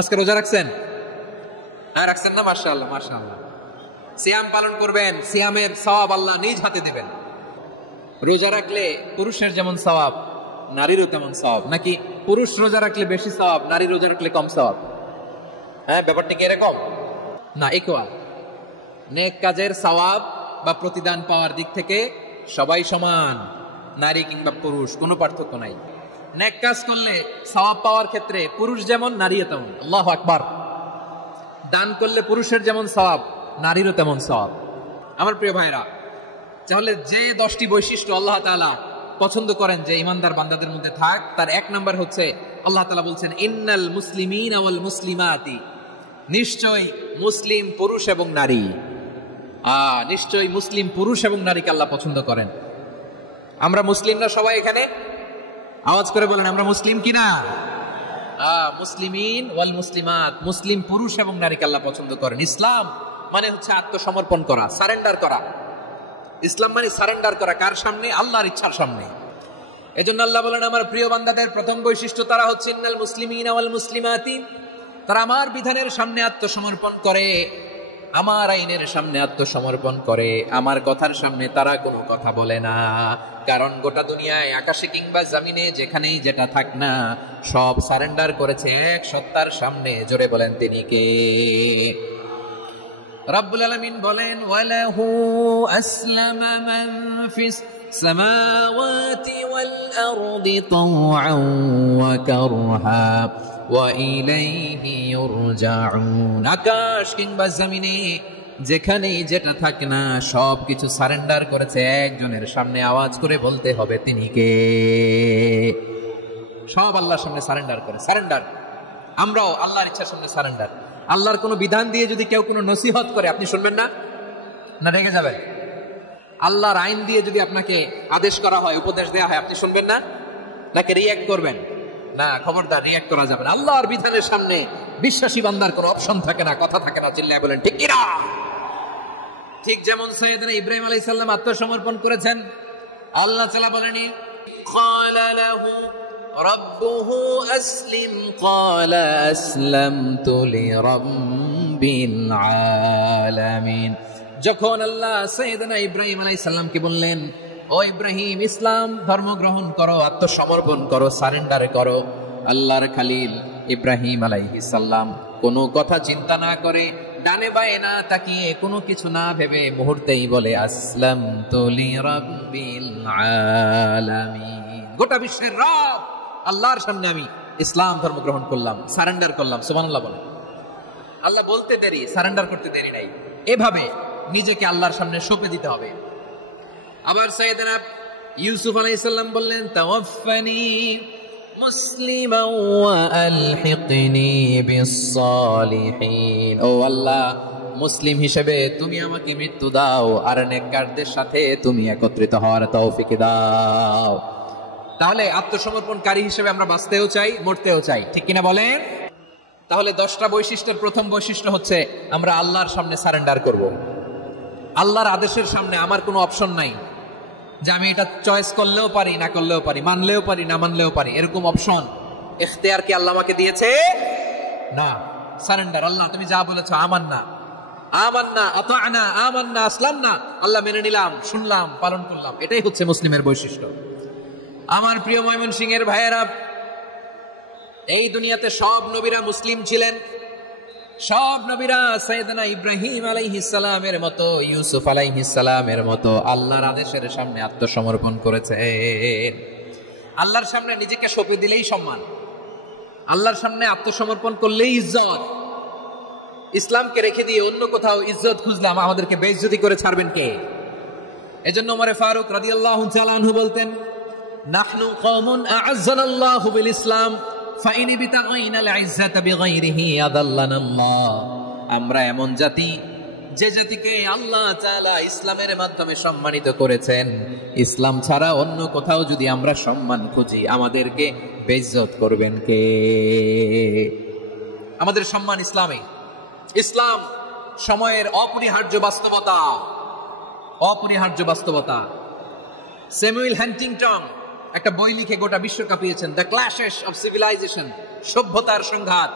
আজকে রোজা রাখছেন? হ্যাঁ রাখছেন না? মাশাআল্লাহ মাশাআল্লাহ। সিয়াম পালন করবেন, সিয়ামের সওয়াব আল্লাহ নিজ হাতে দেবেন। রোজা রাখলে পুরুষের যেমন সওয়াব, নারীরও তেমন সওয়াব, নাকি পুরুষ রোজা রাখলে বেশি সওয়াব, নারী রোজা রাখলে কম সওয়াব? হ্যাঁ, ব্যাপারটা কি এরকম না? ইকুয়াল। নেক কাজের সওয়াব বা প্রতিদান পাওয়ার দিক থেকে সবাই সমান, নারী কিংবা পুরুষ কোনো পার্থক্য নাই। নেক কাজ করলে সওয়াব পাওয়ার ক্ষেত্রে পুরুষ যেমন নারীও তেমন। আল্লাহু আকবার। দান করলে পুরুষের যেমন সওয়াব, নারীরও তেমন সওয়াব। আমার প্রিয় ভাইরা, তাহলে যে 10টি বৈশিষ্ট্য আল্লাহ তাআলা পছন্দ করেন যে ইমানদার বান্দাদের মধ্যে থাক, তার এক নাম্বার হচ্ছে আল্লাহ তাআলা বলছেন ইন্নাল মুসলিমিনা ওয়াল মুসলিমাতি, নিশ্চয়ই মুসলিম পুরুষ এবং নারী। নিশ্চয়ই মুসলিম পুরুষ এবং নারীকে আল্লাহ পছন্দ করেন। আমরা মুসলিমরা সবাই এখানে? আওয়াজ করে বলেন আমরা মুসলিম কিনা? মুসলিমিন ওয়াল মুসলিমাত, মুসলিম পুরুষ এবং নারীকে আল্লাহ পছন্দ করেন। ইসলাম মানে হচ্ছে আত্মসমর্পণ করা, সারেন্ডার করা। ইসলাম মানে সারেন্ডার করা কার সামনে? আল্লাহর ইচ্ছার সামনে। এজন্য আল্লাহ বলেন আমার প্রিয় বান্দাদের প্রথম বৈশিষ্ট্য তারা হচ্ছে ইন্নাল মুসলিমিনা ওয়াল মুসলিমাতি, তারা আমার বিধানের সামনে আত্মসমর্পণ করে, আমার আইনের সামনে আত্মসমর্পণ করে, আমার কথার সামনে তারা কোনো কথা বলে না। কারণ গোটা দুনিয়ায় আকাশে কিংবা জমিনে যেখানেই যেটা থাক না, সব সারেন্ডার করেছে এক সত্তার সামনে। জোরে বলেন তিনি কে? রব্বুল আলামিন বলেন ওয়ালাহু আসলামা মান ফিস সামাওয়াতি ওয়াল আরদি তাওআন ওয়া কারহা ওয়া ইলাইহি ইউরজাউন। আকাশ কিংবা জমিনে যেখানেই যেটা থাকে না, সবকিছু সারেন্ডার করেছে একজনের সামনে। আওয়াজ করে বলতে হবে তিনি কে? সব আল্লাহর সামনে সারেন্ডার করে। সারেন্ডার। আমরাও আল্লাহর ইচ্ছার সামনে সারেন্ডার। আল্লাহর কোনো বিধান দিয়ে যদি কেউ কোনো নসিহত করে, আপনি শুনবেন না? না রেগে যাবেন? আল্লাহর আইন দিয়ে যদি আপনাকে আদেশ করা হয়, উপদেশ দেওয়া হয়, আপনি শুনবেন না? নাকি রিঅ্যাক্ট করবেন? না, খবরদার, রিঅ্যাক্ট করা যাবে না। আল্লাহর বিধানের সামনে বিশ্বাসী বান্দার কোনো অপশন থাকে না, কথা থাকে না। চিল্লায় বলেন ঠিক কিনা? ঠিক যেমন সাইয়েদনা ইব্রাহিম আলাইহিস সালাম আত্মসমর্পণ করেছেন, আল্লাহ তাআলা বলেনি ক্বালা লাহু রাব্বুহু আসলিম ক্বালা আসলামতু লিরাব্বিল আলামিন। যখন আল্লাহ সাইয়েদনা ইব্রাহিম আলাইহিস সালামকে বললেন ও ইব্রাহিম, ইসলাম ধর্ম গ্রহণ করো, আত্মসমর্পণ করো, সারেন্ডার করো, আল্লাহর খলিল ইব্রাহিম আলাইহিস সালাম কোনো কথা চিন্তা না করে, ডানে বায়ে না তাকিয়ে, কোনো কিছু না ভেবে মুহূর্তেই বলে আসলামতু লিরাব্বিল আলামিন। গোটা বিশ্বের রব আল্লাহর সামনে আমি ইসলাম ধর্ম গ্রহণ করলাম, সারেন্ডার করলাম। সুবহানাল্লাহ বলেন। আল্লাহ বলতে দেরি, সারেন্ডার করতে দেরি নাই। এভাবে নিজেকে আল্লাহর সামনে সঁপে দিতে হবে। আবার সাইয়েদনা ইউসুফ আলাইহিস সালাম বললেন তাওয়াফফানি মুসলিমান ওয়া আলহিকনি বিস-সালিহিন। ও আল্লাহ, মুসলিম হিসেবে তুমি আমাকে মৃত্যু দাও, আর নেককারদের সাথে তুমি একত্রিত হওয়ার তৌফিক দাও। তাহলে আত্মসমর্পণকারী হিসেবে আমরা বাঁচতেও চাই, মরতেও চাই, ঠিক কিনা বলেন? তাহলে 10টা বৈশিষ্ট্যের প্রথম বৈশিষ্ট্য হচ্ছে আমরা আল্লাহর সামনে সারেন্ডার করব। আল্লাহর আদেশের সামনে আমার কোনো অপশন নাই যে আমি এটা চয়েস করলেও পারি, না করলেও পারি, মানলেও পারি, না মানলেও পারি, এরকম অপশন ইখতিয়ার কি আল্লাহ আমাকে দিয়েছে? না। সারেন্ডার। আল্লাহ তুমি যা বলেছো আমান্না, আমান্না, আতা'না, আমান্না, আসলামনা, আল্লাহ মেনে নিলাম, শুনলাম, পালন করলাম। এটাই হচ্ছে মুসলিমের বৈশিষ্ট্য। আমার প্রিয় ময়মনসিংহের ভাইয়েরা, এই দুনিয়াতে সব নবীরা মুসলিম ছিলেন। সব নবীরা সাইয়েদনা ইব্রাহিম আলাইহিস সালামের মতো, ইউসুফ আলাইহিস সালামের মতো আল্লাহর আদেশের সামনে আত্মসমর্পণ করেছেন। আল্লাহর সামনে নিজেকে সঁপে দিলেই সম্মান, আল্লাহর সামনে আত্মসমর্পণ করলেই ইজ্জত। ইসলামকে রেখে দিয়ে অন্য কোথাও ইজ্জত খুঁজলাম, আমাদেরকে বেইজ্জতি করে ছাড়বেন কে? এজন্য ওমর ফারুক রাদিয়াল্লাহু তাআলা আনহু বলতেন নাহনু কওমুন আ'আজ্জানাল্লাহু বিল ইসলাম ফাইন বিতাগাইনাল ইজ্জাতা বিগাইরিহি আদাল্লানাল্লাহ। আমরা এমন জাতি যে জাতিকে আল্লাহ তাআলা ইসলামের মাধ্যমে সম্মানিত করেছেন। ইসলাম ছাড়া অন্য কোথাও যদি আমরা সম্মান খুঁজি, আমাদেরকে বেইজ্জত করবেন কে? আমাদের সম্মান ইসলামে। ইসলাম সময়ের অপরিহার্য বাস্তবতা, অপরিহার্য বাস্তবতা। স্যামুয়েল হ্যান্টিংটন একটা বই লিখে গোটা বিশ্ব কাঁপিয়েছেন, দ্য ক্ল্যাশেস অফ সিভিলাইজেশন, সভ্যতার সংঘাত।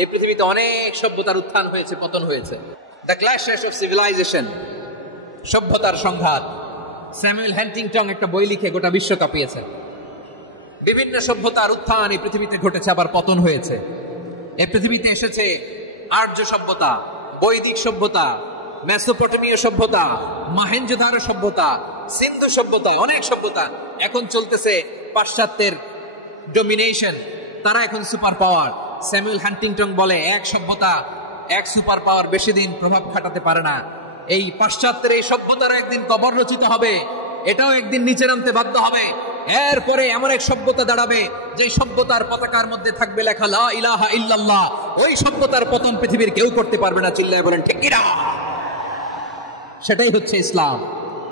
এই পৃথিবীতে অনেক সভ্যতার উত্থান হয়েছে, পতন হয়েছে। দ্য ক্ল্যাশেস অফ সিভিলাইজেশন, সভ্যতার সংঘাত। স্যামুয়েল হ্যান্টিংটন একটা বই লিখে গোটা বিশ্ব কাঁপিয়েছেন। বিভিন্ন সভ্যতার উত্থান এই পৃথিবীতে ঘটেছে, আবার পতন হয়েছে। এই পৃথিবীতে এসেছে আর্য সভ্যতা, বৈদিক সভ্যতা, মেসোপটেমীয় সভ্যতা, মহেঞ্জোদারো সভ্যতা, সিন্ধু সভ্যতা, অনেক সভ্যতা। এখন চলতেছে পাশ্চাত্যের ডোমিনেশন, তারা এখন সুপার পাওয়ার। স্যামুয়েল হ্যান্টিংটন বলে এক সভ্যতা, এক সুপার পাওয়ার বেশি দিন প্রভাব খাটাতে পারে না। এই পাশ্চাত্যের এই সভ্যতার একদিন কবর রচিত হবে, এটাও একদিন নিচে নামতে বাধ্য হবে। এরপরে এমন এক সভ্যতা দাঁড়াবে যে সভ্যতার পতাকার মধ্যে থাকবে লেখা লা ইলাহা ইল্লাল্লাহ। ওই সভ্যতার পতন পৃথিবীর কেউ করতে পারবে না। চিল্লায় বলেন ঠিক কিনা? সেটাই হচ্ছে ইসলাম।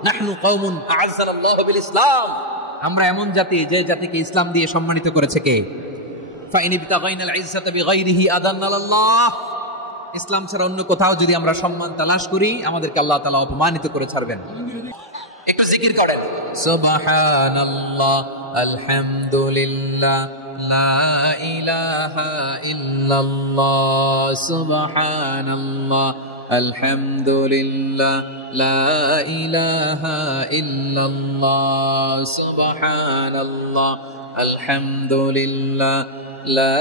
নাহনু কওমুন আ'আজ্জানাল্লাহু বিল ইসলাম, আমরা এমন জাতি যে জাতিকে ইসলাম দিয়ে সম্মানিত করেছে কে? ফাইন ইবতাগাইনাল ইজ্জাতা বিগাইরিহি আদান্নাল্লাহ। ইসলাম ছাড়া অন্য কোথাও যদি আমরা সম্মান তালাশ করি, আমাদেরকে আল্লাহ তাআলা অপমানিত করে ছাড়বেন। একটু জিকির করেন, সুবহানাল্লাহ, আলহামদুলিল্লাহ, লা ইলাহা ইল্লাল্লাহ, সুবহানাল্লাহ, আলহামদুলিল্লাহ, লা ইলাহা ইল্লাল্লাহ, সুবহানাল্লাহ, আলহামদুলিল্লাহ, লা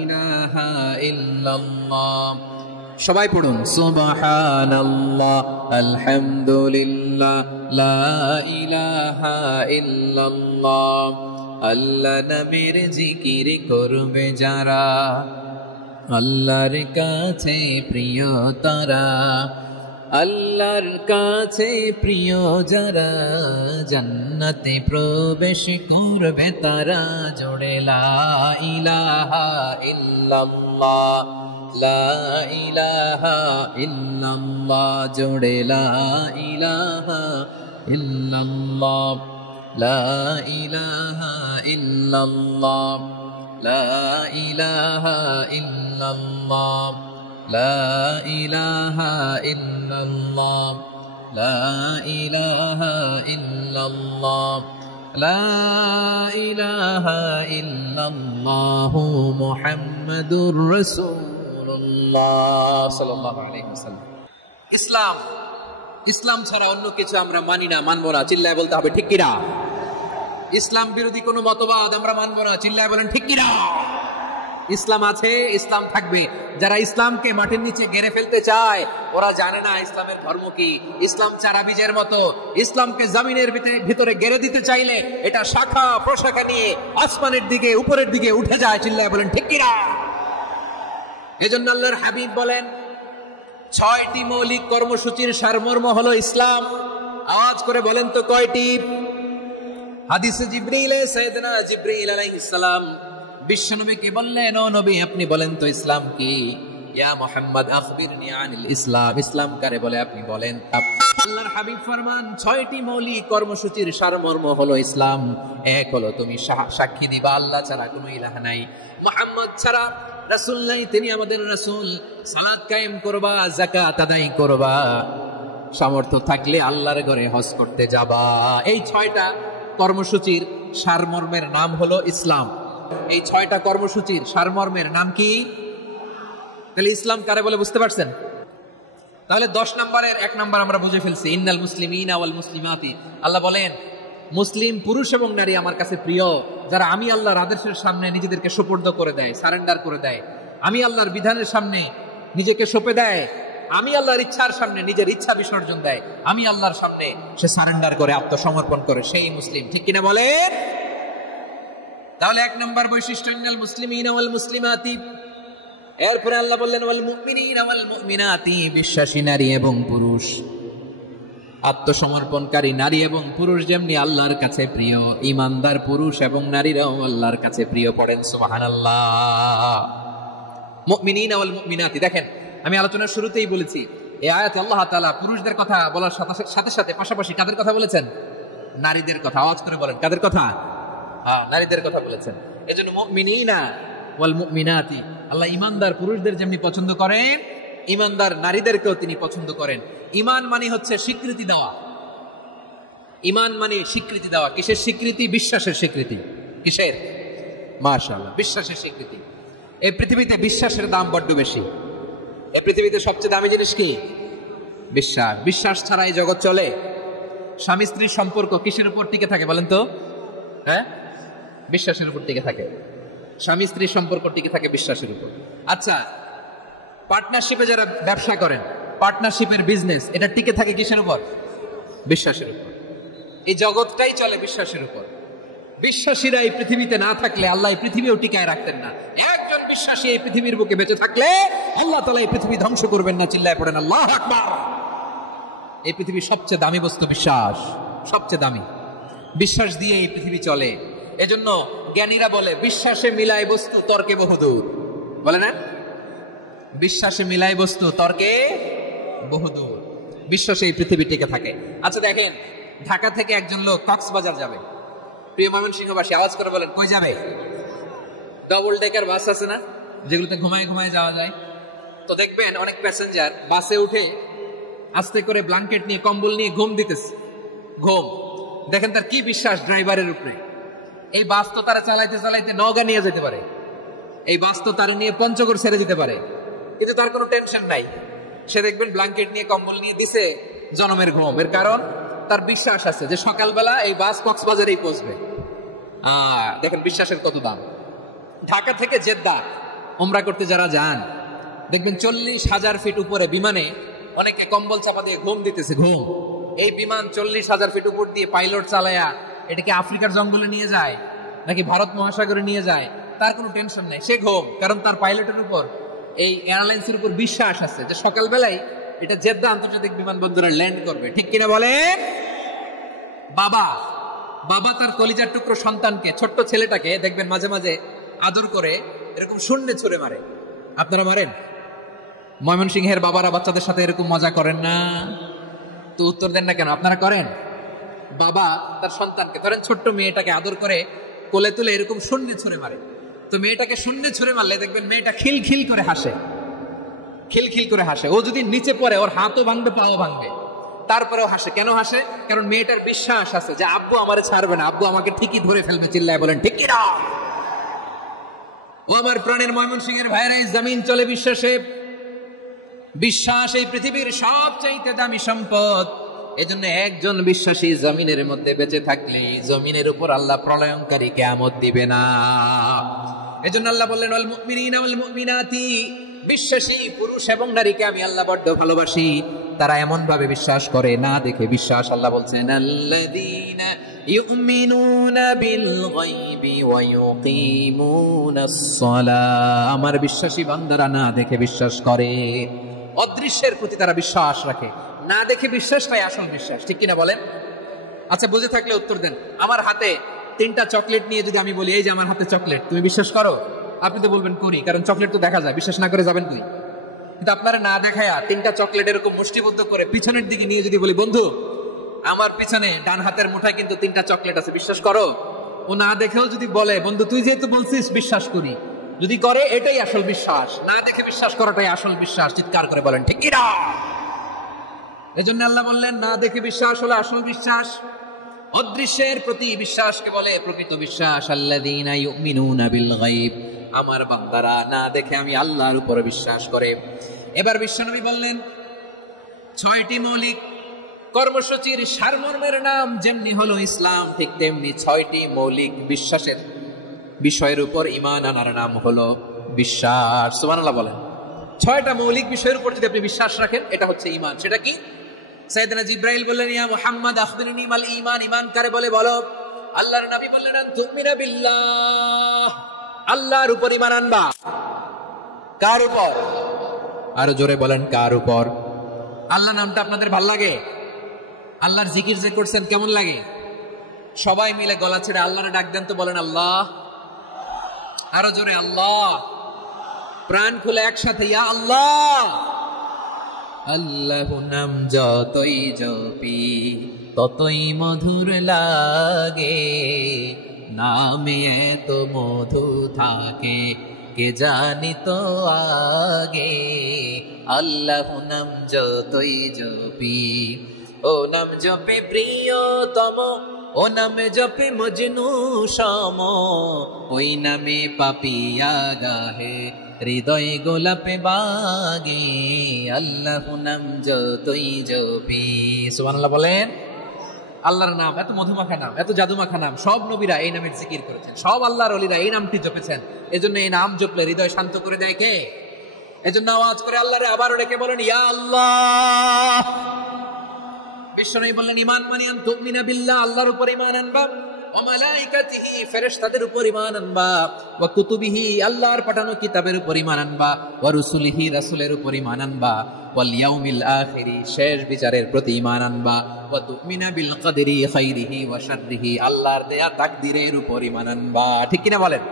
ইলাহা ইল্লাল্লাহ। সবাই পড়ুন, সুবহানাল্লাহ, আলহামদুলিল্লাহ, লা ইলাহা ইল্লাল্লাহ। আল্লাহ নামের জিকির করবে যারা, আল্লাহর কাছে প্রিয় তারা, আল্লাহর কাছে প্রিয় যারা, জান্নাতে প্রবেশ করবে তারা। জোড়ে লা ইলাহা ইল্লাল্লাহ, লা ইলাহা ইল্লাল্লাহ, জোড়ে লা ইলাহা ইল্লাল্লাহ, লা ইলাহা ইল্লাল্লাহ, লা ইলাহা ইল্লাল্লাহ, লা ইলাহা ইল্লাল্লাহ, লা ইলাহা ইল্লাল্লাহ, লা ইলাহা ইল্লাল্লাহ, মুহাম্মাদুর রাসূলুল্লাহ সাল্লাল্লাহু আলাইহি ওয়াসাল্লাম। ইসলাম, ইসলাম ছাড়া অন্য কিছু আমরা মানি না, মানবো না। চিল্লায় বলতে হবে ঠিক কিনা? ইসলাম বিরোধী কোনো মতবাদ আমরা মানবো না। চিল্লায় বলেন ঠিক কিনা? ইসলাম আছে, ইসলাম থাকবে। যারা ইসলামকে মাটির নিচে গেড়ে ফেলতে চায়, ওরা জানে না ইসলামের ধর্ম কি। ইসলাম চারা বীজের মতো, ইসলামকে জমিনের ভিতরে গেড়ে দিতে চাইলে এটা শাখা প্রশাখা নিয়ে আসমানের দিকে, উপরের দিকে উঠে যায়। চিল্লায় বলেন ঠিক কিনা? এজন্য আল্লাহর হাবিব বলেন, 6টি মৌলিক কর্মসূচির সারমর্ম হলো ইসলাম। আওয়াজ করে বলেন তো কয়টি? হাদিসে জিবরিল, সাইয়েদনা জিবরিল আলাইহিস সালাম বিশ্বনবীকে বললেন, ও নবী আপনি বলেন তো ইসলাম কি? ইয়া মুহাম্মদ আখবিরনি আনিল ইসলাম, ইসলাম কারে বলে আপনি বলেন। আল্লাহর হাবিব ফরমান, 6টি মৌলিক কর্মসূচির সারমর্ম হলো ইসলাম। এক হলো তুমি সাক্ষী দিবা আল্লাহ ছাড়া কোনো ইলাহ নাই, মুহাম্মদ ছাড়া রাসূল নাই, তিনি আমাদের রাসূল। সালাত কায়েম করবা, যাকাত আদায় করবা, সামর্থ্য থাকলে আল্লাহর ঘরে হজ করতে যাবা। এই 6টা কর্মসূচির সারমর্মের নাম হলো ইসলাম। এই 6টা কর্মসূচির সারমর্মের নাম কি? তাহলে ইসলাম কারে বলে বুঝতে পারছেন? তাহলে 10 নম্বরের 1 নম্বর আমরা বুঝে ফেলছি, ইন্নাল মুসলিমিনা ওয়াল মুসলিমাতি। আল্লাহ বলেন, মুসলিম পুরুষ এবং নারী আমার কাছে প্রিয়, যারা আমি আল্লাহর আদেশের সামনে নিজেদেরকে সুপর্দ করে দেয়, সারেন্ডার করে দেয়, আমি আল্লাহর বিধানের সামনে নিজেকে সঁপে দেয়, আমি আল্লাহর ইচ্ছার সামনে নিজের ইচ্ছা বিসর্জন দেয়, আমি আল্লাহর সামনে সে সারেন্ডার করে, আত্মসমর্পণ করে, সেই মুসলিম। ঠিক কিনা বলেন? তাহলে 1 নম্বর বৈশিষ্ট্য ইন্নাল মুসলিমিনা ওয়াল মুসলিমাতি। এরপরে আল্লাহ বললেন ওয়াল মুমিনিনা ওয়াল মুমিনাতি, বিশ্বাসী নারী এবং পুরুষ, আত্মসমর্পণকারী নারী এবং পুরুষ যেমনি আল্লাহর কাছে প্রিয়, ঈমানদার পুরুষ এবং নারীরাও আল্লাহর কাছে প্রিয়। পড়েন সুবহানাল্লাহ। মুমিনিনা ওয়াল মুমিনাতি। দেখেন, আমি আলোচনার শুরুতেই বলেছি, এই আয়াতে আল্লাহ তাআলা পুরুষদের কথা বলার সাথে সাথে পাশাপাশি কাদের কথা বলেছেন? নারীদের কথা। আওয়াজ করে বলেন, কাদের কথা? হ্যাঁ, নারীদের কথা বলেছেন। এজন্য মুমিনিনা ওয়াল মুমিনাতি, আল্লাহ ঈমানদার পুরুষদের যেমনি পছন্দ করেন, ঈমানদার নারীদেরকেও তিনি পছন্দ করেন। ঈমান মানে হচ্ছে স্বীকৃতি দেওয়া। ঈমান মানে স্বীকৃতি দেওয়া। কিসের স্বীকৃতি? বিশ্বাসের স্বীকৃতি। কিসের? মাশাআল্লাহ, বিশ্বাসের স্বীকৃতি। এই পৃথিবীতে বিশ্বাসের দাম বড্ড বেশি। এই পৃথিবীতে সবচেয়ে দামি জিনিস কি? বিশ্বাস। বিশ্বাস ছাড়া এই জগৎ চলে? স্বামী স্ত্রীর সম্পর্ক কিসের উপর টিকে থাকে বলেন তো? হ্যাঁ, বিশ্বাসের উপর টিকে থাকে। স্বামী স্ত্রীর সম্পর্ক টিকে থাকে বিশ্বাসের উপর। আচ্ছা, পার্টনারশিপে যারা ব্যবসা করেন, পার্টনারশিপের বিজনেস, এটা টিকে থাকে কিসের উপর? বিশ্বাসের উপর। এই জগৎটাই চলে বিশ্বাসের উপর। বিশ্বাসীরা এই পৃথিবীতে না থাকলে আল্লাহ এই পৃথিবীও টিকায় রাখতেন না। একজন বিশ্বাসী এই পৃথিবীর বুকে বেঁচে থাকলে আল্লাহ তাআলা এই পৃথিবী ধ্বংস করবেন না। চিল্লায় পড়েন আল্লাহু আকবার। এই পৃথিবীর সবচেয়ে দামি বস্তু বিশ্বাস, সবচেয়ে দামি। বিশ্বাস দিয়ে এই পৃথিবী চলে। এজন্য জ্ঞানীরা বলে বিশ্বাসে মিলায় বস্তু, তর্কে বহুদূর। বলে না? বিশ্বাসে মিলায় বস্তু, তর্কে বহুদূর। বিশ্বাসে এই পৃথিবী টিকে থাকে। আচ্ছা দেখেন, ঢাকা থেকে একজন লোক কক্সবাজার যাবে। প্রিয় ময়মনসিংহবাসী আওয়াজ করে বলেন, কই যাবে? ডবল ডেকার বাস আছে না, যেগুলোতে ঘুমায় ঘুমায় যাওয়া যায়। তো দেখবেন অনেক প্যাসেঞ্জার বাসে উঠে আস্তে করে ব্ল্যাঙ্কেট নিয়ে, কম্বল নিয়ে ঘুম দিতেছে। ঘুম দেখেন তার কি বিশ্বাস ড্রাইভারের উপরে। এই বাস তো তারা চালাইতে চালাইতে নওগাঁ নিয়ে যেতে পারে, এই বাস তো তারা নিয়ে পঞ্চগড় ছেড়ে দিতে পারে, কিন্তু তার কোনো টেনশন নাই। সে দেখবেন ব্ল্যাঙ্কেট নিয়ে, কম্বল নিয়ে দিছে জনমের ঘুম। এর কারণ তার বিশ্বাস আছে যে সকালবেলা এই বাস কক্সবাজারেই পৌঁছবে। দেখেন বিশ্বাসের কত দাম। ঢাকা থেকে জেদ্দা উমরা করতে যারা যান, দেখবেন 40,000 ফিট উপরে বিমানে অনেকে কম্বল চাপা দিয়ে ঘুম দিতেছে। ঘুম। এই বিমান 40,000 ফিট উপর দিয়ে পাইলট চালায়া এটাকে আফ্রিকার জঙ্গলে নিয়ে যায় নাকি ভারত মহাসাগরে নিয়ে যায়, তার কোনো টেনশন নাই। সে ঘুম, কারণ তার পাইলটের উপর, এই এয়ারলাইন্সের উপর বিশ্বাস আছে যে সকালবেলায় এটা জেদ্দা আন্তর্জাতিক বিমানবন্দরে ল্যান্ড করবে। ঠিক কিনা বলেন? বাবা বাবা তার কলিজার টুকরো সন্তানকে, ছোট্ট ছেলেটাকে দেখবেন মাঝে মাঝে আদর করে এরকম শূন্যে ছুঁড়ে মারে। আপনারা মারেন? ময়মনসিংহের বাবারা বাচ্চাদের সাথে এরকম মজা করেন না? তো উত্তর দেন না কেন? আপনারা করেন? বাবা তার সন্তানকে, ধরেন ছোট্ট মেয়েটাকে আদর করে কোলে তুলে এরকম শূন্যে ছুঁড়ে মারে। তো মেয়েটাকে শূন্যে ছুঁড়ে মারলে দেখবেন মেয়েটা খিলখিল করে হাসে, খিলখিল করে হাসে। ও যদি নিচে পড়ে ওর হাতও ভাঙবে, পাও ভাঙবে, তারপরেও হাসে। কেন হাসে? কারণ মেয়েটার বিশ্বাস আছে যে আব্বু আমারে ছাড়বে না, আব্বু আমাকে ঠিকই ধরে ফেলবে। চিল্লায় বলেন ঠিক কিনা? ও আমার প্রাণের ময়মনসিংহের ভাইরা, এই জমিন চলে বিশ্বাসে। বিশ্বাস এই পৃথিবীর সবচাইতে দামি সম্পদ। এজন্য একজন বিশ্বাসী জমিনের মধ্যে বেঁচে থাকলে জমিনের উপর আল্লাহ প্রলয়ঙ্কারী কিয়ামত দিবে না। এজন্য আল্লাহ বললেন, ওয়াল মুমিনিনা ওয়াল মুমিনাতি, বিশ্বাসী পুরুষ এবং নারীকে আমি আল্লাহ বড্ড ভালোবাসি। তারা এমন ভাবে বিশ্বাস করে, না দেখে বিশ্বাস। আল্লাহ বলছেন, আল্লাযীনা ইউমিনুনা বিল গায়বি ওয়া ইউকিমুনাস সালাহ, আমার বিশ্বাসী বান্দারা না দেখে বিশ্বাস করে। অদৃশ্যের প্রতি তারা বিশ্বাস রাখে, না দেখে বিশ্বাসটাই আসল বিশ্বাস। ঠিক কিনা বলেন? আচ্ছা, বুঝে থাকলে উত্তর দেন। আমার হাতে 3টা চকলেট নিয়ে যদি আমি বলি, এই যে আমার হাতে চকলেট, তুমি বিশ্বাস করো? আপনি তো বলবেন করি, কারণ চকলেট তো দেখা যায়। বিশ্বাস না করে যাবেন কই? কিন্তু আপনারা না দেখায়া 3টা চকলেট এরকম মুষ্টিবদ্ধ করে পিছনের দিকে নিয়ে যদি বলি, বন্ধু আমার পিছনে ডান হাতের মুঠায় কিন্তু 3টা চকলেট আছে, বিশ্বাস করো? ও না দেখেও যদি বলে, বন্ধু তুই যেহেতু বলছিস বিশ্বাস করি, যদি করে এটাই আসল বিশ্বাস। না দেখে বিশ্বাস করাটাই আসল বিশ্বাস। চিৎকার করে বলেন ঠিক কিনা? এজন্য আল্লাহ বললেন, না দেখে বিশ্বাস হলো আসল বিশ্বাস। অদৃশ্যের প্রতি বিশ্বাসকে বলে প্রকৃত বিশ্বাস। আল্লাযীনা ইউমিনুনা বিল গায়ব, আমার বান্দারা না দেখে আমি আল্লাহর উপরে বিশ্বাস করে। এবার বিশ্বনবী বললেন, 6টি মৌলিক কর্মসূচির সারমর্মের নাম যেমনি হলো ইসলাম, ঠিক তেমনি 6টি মৌলিক বিশ্বাসের বিষয়ের উপর ঈমান আনার নাম হলো বিশ্বাস। সুবহানাল্লাহ বলেন। 6টা মৌলিক বিষয়ের উপর যদি আপনি বিশ্বাস রাখেন, এটা হচ্ছে ঈমান। সেটা কি? সাইয়েদনা জিবরাইল বললেন, ইয়া মুহাম্মদ আখবিরনি মাল ঈমান, ঈমান কারে বলে বলো। আল্লাহর নবী বললেন, আন তুমিনা বিল্লাহ, আল্লাহর উপর ঈমান আনবা। কার উপর? আরো জোরে বলেন, কার উপর? আল্লাহ নামটা আপনাদের ভাল লাগে? আল্লাহর জিকির যে করছেন কেমন লাগে? সবাই মিলে গলা ছেড়ে আল্লাহরে ডাক দেন তো, বলেন আল্লাহ। আরো জোরে আল্লাহ। প্রাণ খুলে একসাথে ইয়া আল্লাহ। আল্লাহু নাম যতই জপি ততই মধুর লাগে, নামে এত মধু থাকে কে জানি তো আগে। আল্লাহু নাম যতই জপি, ও নাম জপে প্রিয়তম ও নামে জপে মজনু সম, ওই নামে পাপিয়া গাহে, হৃদয় গোলাপে বাগে, আল্লাহ নাম যতই জপি। সুবহানাল্লাহ বলেন। আল্লাহর নাম এত মধুমাখা নাম, এত জাদুমাখা নাম, সব নবীরা এই নামের জিকির করেছেন, সব আল্লাহর ওলিরা এই নামটি জপেছেন। এজন্য এই নাম জপলে হৃদয় শান্ত করে দেয় কে? এজন্য আওয়াজ করে আল্লাহরে আবারও ডেকে বলেন ইয়া আল্লাহ। বিশ্বনবী বললেন ইমান মানে আন তুমিনা বিল্লাহ, আল্লাহর উপর ঈমান আনবা, ওয়া মালাইকাতিহি, ফেরেশতাদের উপর ঈমান আনবা, ওয়া কুতুবিহি, আল্লাহর পাঠানো কিতাবের উপর ঈমান আনবা, ওয়া রুসুলিহি, রাসূলের উপর ঈমান আনবা, ওয়াল ইয়াউমিল আখিরি, শেষ বিচারের প্রতি ঈমান আনবা, ওয়া তুমিনা বিল কদরি খাইরিহি ওয়া শাররিহি, আল্লাহর দেয়া তাকদীরের উপর ঈমান আনবা। ঠিক কিনা বলেন?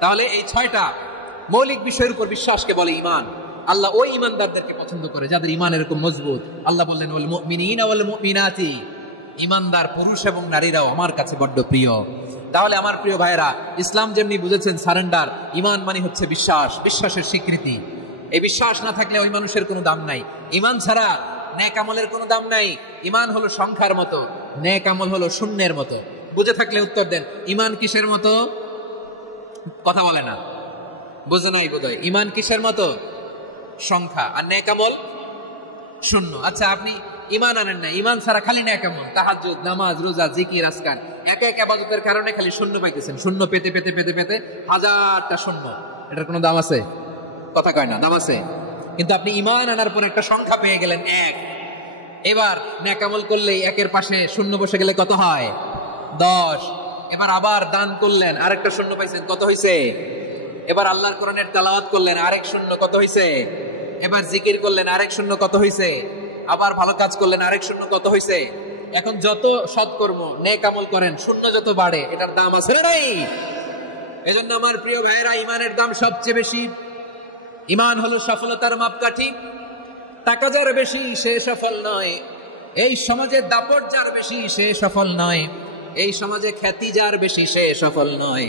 তাহলে এই 6টা মৌলিক বিষয়ের উপর বিশ্বাসকে বলে ঈমান। আল্লাহ ওই ঈমানদারদেরকে পছন্দ করে যাদের ঈমান এরকম মজবুত। আল্লাহ বললেন ওয়াল মুমিনিনা ওয়াল মুমিনাতি, ঈমানদার পুরুষ এবং নারীরাও আমার কাছে বড্ড প্রিয়। তাহলে আমার প্রিয় ভাইরা, ইসলাম যেমনি বুঝেছেন সারেন্ডার, ঈমান মানে হচ্ছে বিশ্বাস, বিশ্বাসের স্বীকৃতি। এই বিশ্বাস না থাকলে ওই মানুষের কোনো দাম নাই। ঈমান ছাড়া নেক আমলের কোনো দাম নাই। ঈমান হলো সংখ্যার মতো, নেক আমল হলো শূন্যের মতো। বুঝে থাকলে উত্তর দেন, ঈমান কিসের মতো? কথা বলে না, বুঝে নাই বোধহয়। ঈমান কিসের মতো? সংখ্যা, আর নেক আমল শূন্য। আচ্ছা, আপনি ঈমান আনেন না, ঈমান ছাড়া খালি নেক আমল, তাহাজ্জুদ, নামাজ, রোজা, জিকির, আজকার, এক এক ইবাদতের কারণে খালি শূন্য পাইতেছেন। শূন্য পেতে পেতে পেতে পেতে হাজারটা শূন্য, এটার কোনো দাম আছে? কথা কয় না, দাম আছে। কিন্তু আপনি ঈমান আনার পর একটা সংখ্যা পেয়ে গেলেন 1। এবার নেক আমল করলেই একের পাশে শূন্য বসে গেলে কত হয়? 10। এবার আবার দান করলেন, আরেকটা শূন্য পাইছেন, কত হইছে? এবার আল্লাহর কোরআনের তেলাওয়াত করলেন, আরেক শূন্য, কত হইছে? এবার জিকির করলেন, আরেক শূন্য, কত হইছে? আবার ভালো কাজ করলেন, আরেক শূন্য, কত হইছে? এখন যত সৎকর্ম নেক আমল করেন, শূন্য যত বাড়ে, এটার দাম আছে না নাই? এজন্য আমার প্রিয় ভাইয়েরা, ঈমানের দাম সবচেয়ে বেশি। ঈমান হলো সফলতার মাপকাঠি। টাকা যার বেশি সে সফল নয়, এই সমাজে দাপট যার বেশি সে সফল নয়, এই সমাজে খ্যাতি যার বেশি সে সফল নয়,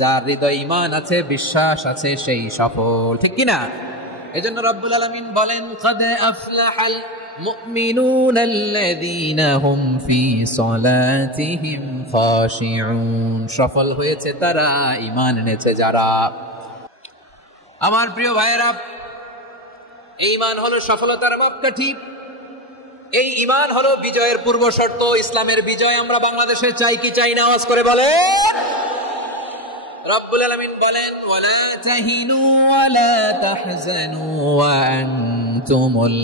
যার হৃদয় ঈমান আছে, বিশ্বাস আছে, সেই সফল। ঠিক কিনা? এজন্য রব্বুল আলামিন বলেন قد أفلح المؤمنون الذين هم في صلاتهم خاشعون, সফল হয়েছে তারা, ঈমান এনেছে যারা। আমার প্রিয় ভাইয়েরা, এই ঈমান হলো সফলতার মাপকাঠি। এই ঈমান হলো বিজয়ের পূর্ব শর্ত। ইসলামের বিজয় আমরা বাংলাদেশে চাই কি চাই না? আওয়াজ করে বলেন। রব্বুল আলামিন বলেন ওয়ালা তাহিনু ওয়ালা তাহজানু ওয়া আনতুমুল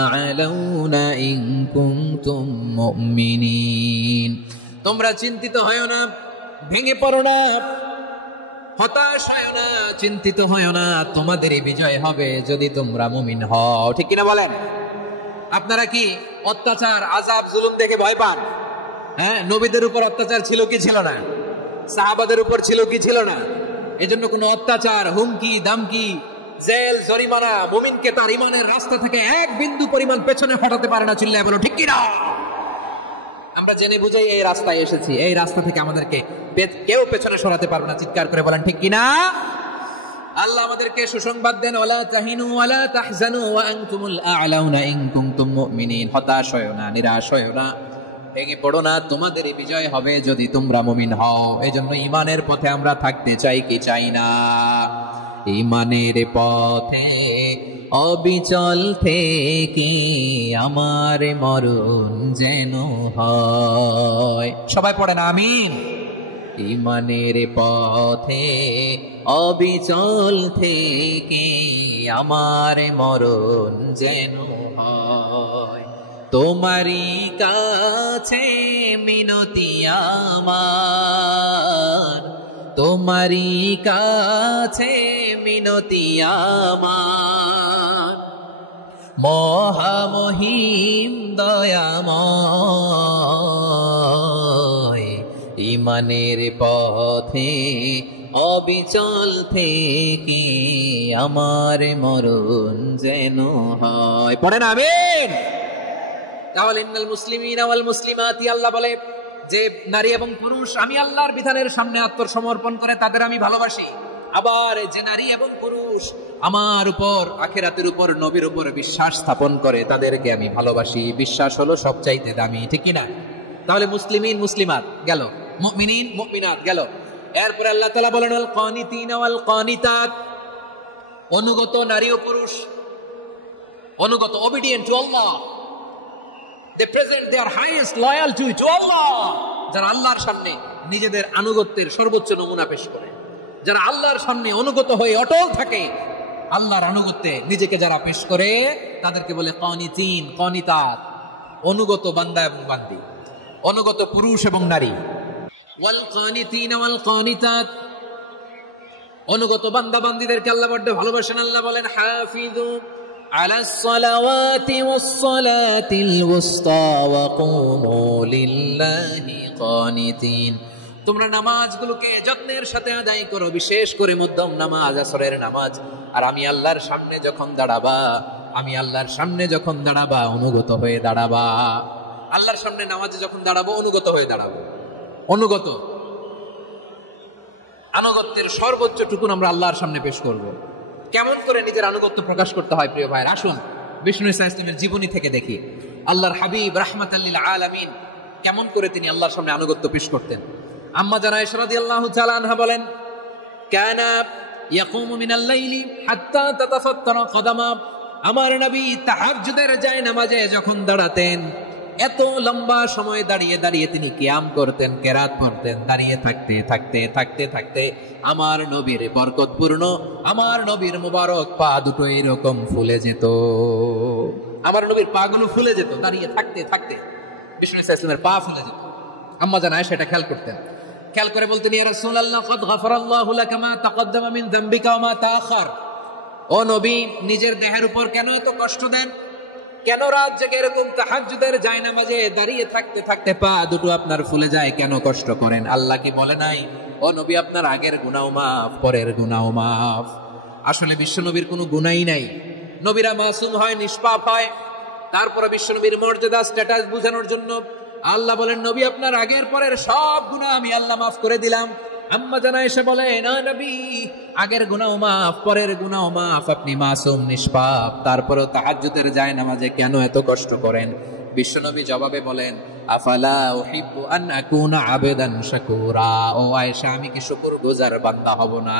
আ'লাউনা ইন কুনতুম মুমিনিন, তোমরা চিন্তিত হয় না, ভেঙে পড়ো না, হতাশ হয় না, চিন্তিত হয় না, তোমাদেরই বিজয় হবে যদি তোমরা মুমিন হও। ঠিক কিনা বলেন? আপনারা কি অত্যাচার, আযাব, জুলুম দেখে ভয় পান? হ্যাঁ, নবীদের উপর অত্যাচার ছিল কি ছিল না? সাহাবাদের উপর ছিল কি ছিল না? এজন্য কোনো অত্যাচার, হুমকি, দামকি, জেল, জরিমানা মুমিনকে তার ঈমানের রাস্তা থেকে এক বিন্দু পরিমাণ পেছনে হটাতে পারে না। চিল্লায় বলো ঠিক কিনা? আমরা জেনে বুঝেই এই রাস্তায় এসেছি, এই রাস্তা থেকে আমাদেরকে কেউ পেছনে সরাতে পারবে না। চিৎকার করে বলেন ঠিক কিনা? আল্লাহ আমাদেরকে সুসংবাদ দেন ওয়ালা তাহিনু ওয়ালা তাহজানু ওয়া আনতুমুল আ'লাউনা ইন কুনতুম মুমিনিন, হতাশ হয়ো না, নিরাশ হয়ো না, ভেঙে পড়ো না, তোমাদেরই বিজয় হবে যদি তোমরা মুমিন হও। এজন্য ঈমানের পথে আমরা থাকতে চাই কি চাই না? ঈমানের পথে অবিচল থেকে আমার মরণ যেন হয়। সবাই পড়েন আমিন। ঈমানের পথে অবিচল থেকে আমার মরণ যেন হয়, তোমারই কাছে মিনতি আমার, তোমারই কাছে মিনতি আমার, মহামহিম দয়াময়, ঈমানের পথে অবিচল থেকে আমার মরণ যেন হয়। পড়েন আমিন। তাহলে ইন্নাল মুসলিমিনা ওয়াল মুসলিমাতি, আল্লাহ বলে যে নারী এবং পুরুষ আমি আল্লাহর বিধানের সামনে আত্মসমর্পণ করে তাদের আমি ভালোবাসি। আবার যে নারী এবং পুরুষ আমার উপর, আখিরাতের উপর, নবীর উপর বিশ্বাস স্থাপন করে তাদেরকে আমি ভালোবাসি। বিশ্বাস হলো সবচাইতে দামি। ঠিক কিনা? তাহলে মুসলিমিন মুসলিমাত গেল, মুমিনিন মুমিনাত গেল। এরপরে আল্লাহ তাআলা বলেন আল কানিতিনা ওয়াল কানিতাত, অনুগত নারী ও পুরুষ, অনুগত, obedient to Allah, they present their highest loyalty to Allah, যারা আল্লাহর সামনে নিজেদের আনুগত্যের সর্বোচ্চ নমুনা পেশ করে, যারা আল্লাহর সামনে অনুগত হয়ে অটল থাকে, আল্লাহর আনুগত্যে নিজেকে যারা পেশ করে তাদেরকে বলে কানিতিন কানিতাত, অনুগত বান্দা এবং বান্দি, অনুগত পুরুষ এবং নারী। ওয়াল কানিতিনা ওয়াল কানিতাত, অনুগত বান্দা বান্দীদেরকে আল্লাহ বড় ভালোবাসেন। আল্লাহ বলেন হাফিজু আলাস সালাওয়াতি ওয়াস সালাতিল ওয়াসতা ওয়া কুমু লিল্লাহি কানিতিন, তোমরা নামাজগুলোকে যত্নের সাথে আদায় করো, বিশেষ করে মধ্যম নামাজ, আসরের নামাজ। আর আমি আল্লাহর সামনে যখন দাঁড়াবা, আমি আল্লাহর সামনে যখন দাঁড়াবা অনুগত হয়ে দাঁড়াবা। আল্লাহর সামনে নামাজে যখন দাঁড়াবো অনুগত হয়ে দাঁড়াবো। অনুগত, আনুগত্যের সর্বোচ্চ টুকুন আমরা আল্লাহর সামনে পেশ করব। কেমন করে নিজের আনুগত্য প্রকাশ করতে হয় প্রিয় ভাইয়ের, আসুন বিষ্ণু ইসা ইসলামের জীবনী থেকে দেখি। আল্লাহর হাবিব রাহমাতাল লিল আলামিন কেমন করে তিনি আল্লাহর সামনে আনুগত্য পেশ করতেন। আম্মা জানা আয়েশা রাদিয়াল্লাহু তাআলা আনহা বলেন, কানা ইয়াকুমু মিনাল লাইলি হাত্তা তাতাফাত্তারা কদামা, আমার নবী তাহাজ্জুদের যায় নামাজে যখন দাঁড়াতেন, এত লম্বা সময় দাঁড়িয়ে দাঁড়িয়ে তিনি কিয়াম করতেন, কেরাত পড়তেন। দাঁড়িয়ে থাকতে থাকতে থাকতে থাকতে আমার নবীর বরকতপূর্ণ, আমার নবীর মুবারক পা দুটো এরকম ফুলে যেত, আমার নবীর পা গুলো ফুলে যেত দাঁড়িয়ে থাকতে থাকতে, বিষ্ণু ইসা ইসলামের পা ফুলে যেত। আম্মা জান আয়েশা এটা খেয়াল করতেন, খেয়াল করে বলতেন, ইয়া রাসূলুল্লাহ ক্বাদ গাফারাল্লাহু লাকা মা তাকদ্দামা মিন যামবিকা ওয়া মা তাআখার, ও নবী নিজের দেহের উপর কেন এত কষ্ট দেন, কেন রাত জেগে এরকম তাহাজ্জুদের জায়নামাজে দাঁড়িয়ে থাকতে থাকতে পা দুটো আপনার ফুলে যায়, কেন কষ্ট করেন? আল্লাহ কি বলে নাই, ও নবী আপনার আগের গুনাহ মাফ, পরের গুনাহ মাফ? আসলে বিশ্ব নবীর কোনো গুনাহই নাই, নবীরা মাসুম হয়, নিষ্পাপ হয়। তারপরে বিশ্ব নবীর মর্যাদা স্ট্যাটাস বোঝানোর জন্য আল্লাহ বলেন, নবী আপনার আগের পরের সব গুনাহ আমি আল্লাহ মাফ করে দিলাম। আম্মা জানা এসে বলে, না নবী, আগের গুনাহ মাফ, পরের গুনাহ মাফ, আপনি মাসুম নিষ্পাপ, তারপরেও তাহাজ্জুদের জায়নামাজে কেন এত কষ্ট করেন? বিশ্বনবী জবাবে বলেন, আফালা উহিব্বু আন আকুনা আবেদান শাকুরা, ও আয়েশা আমি কি শুকরগুজার বান্দা হব না?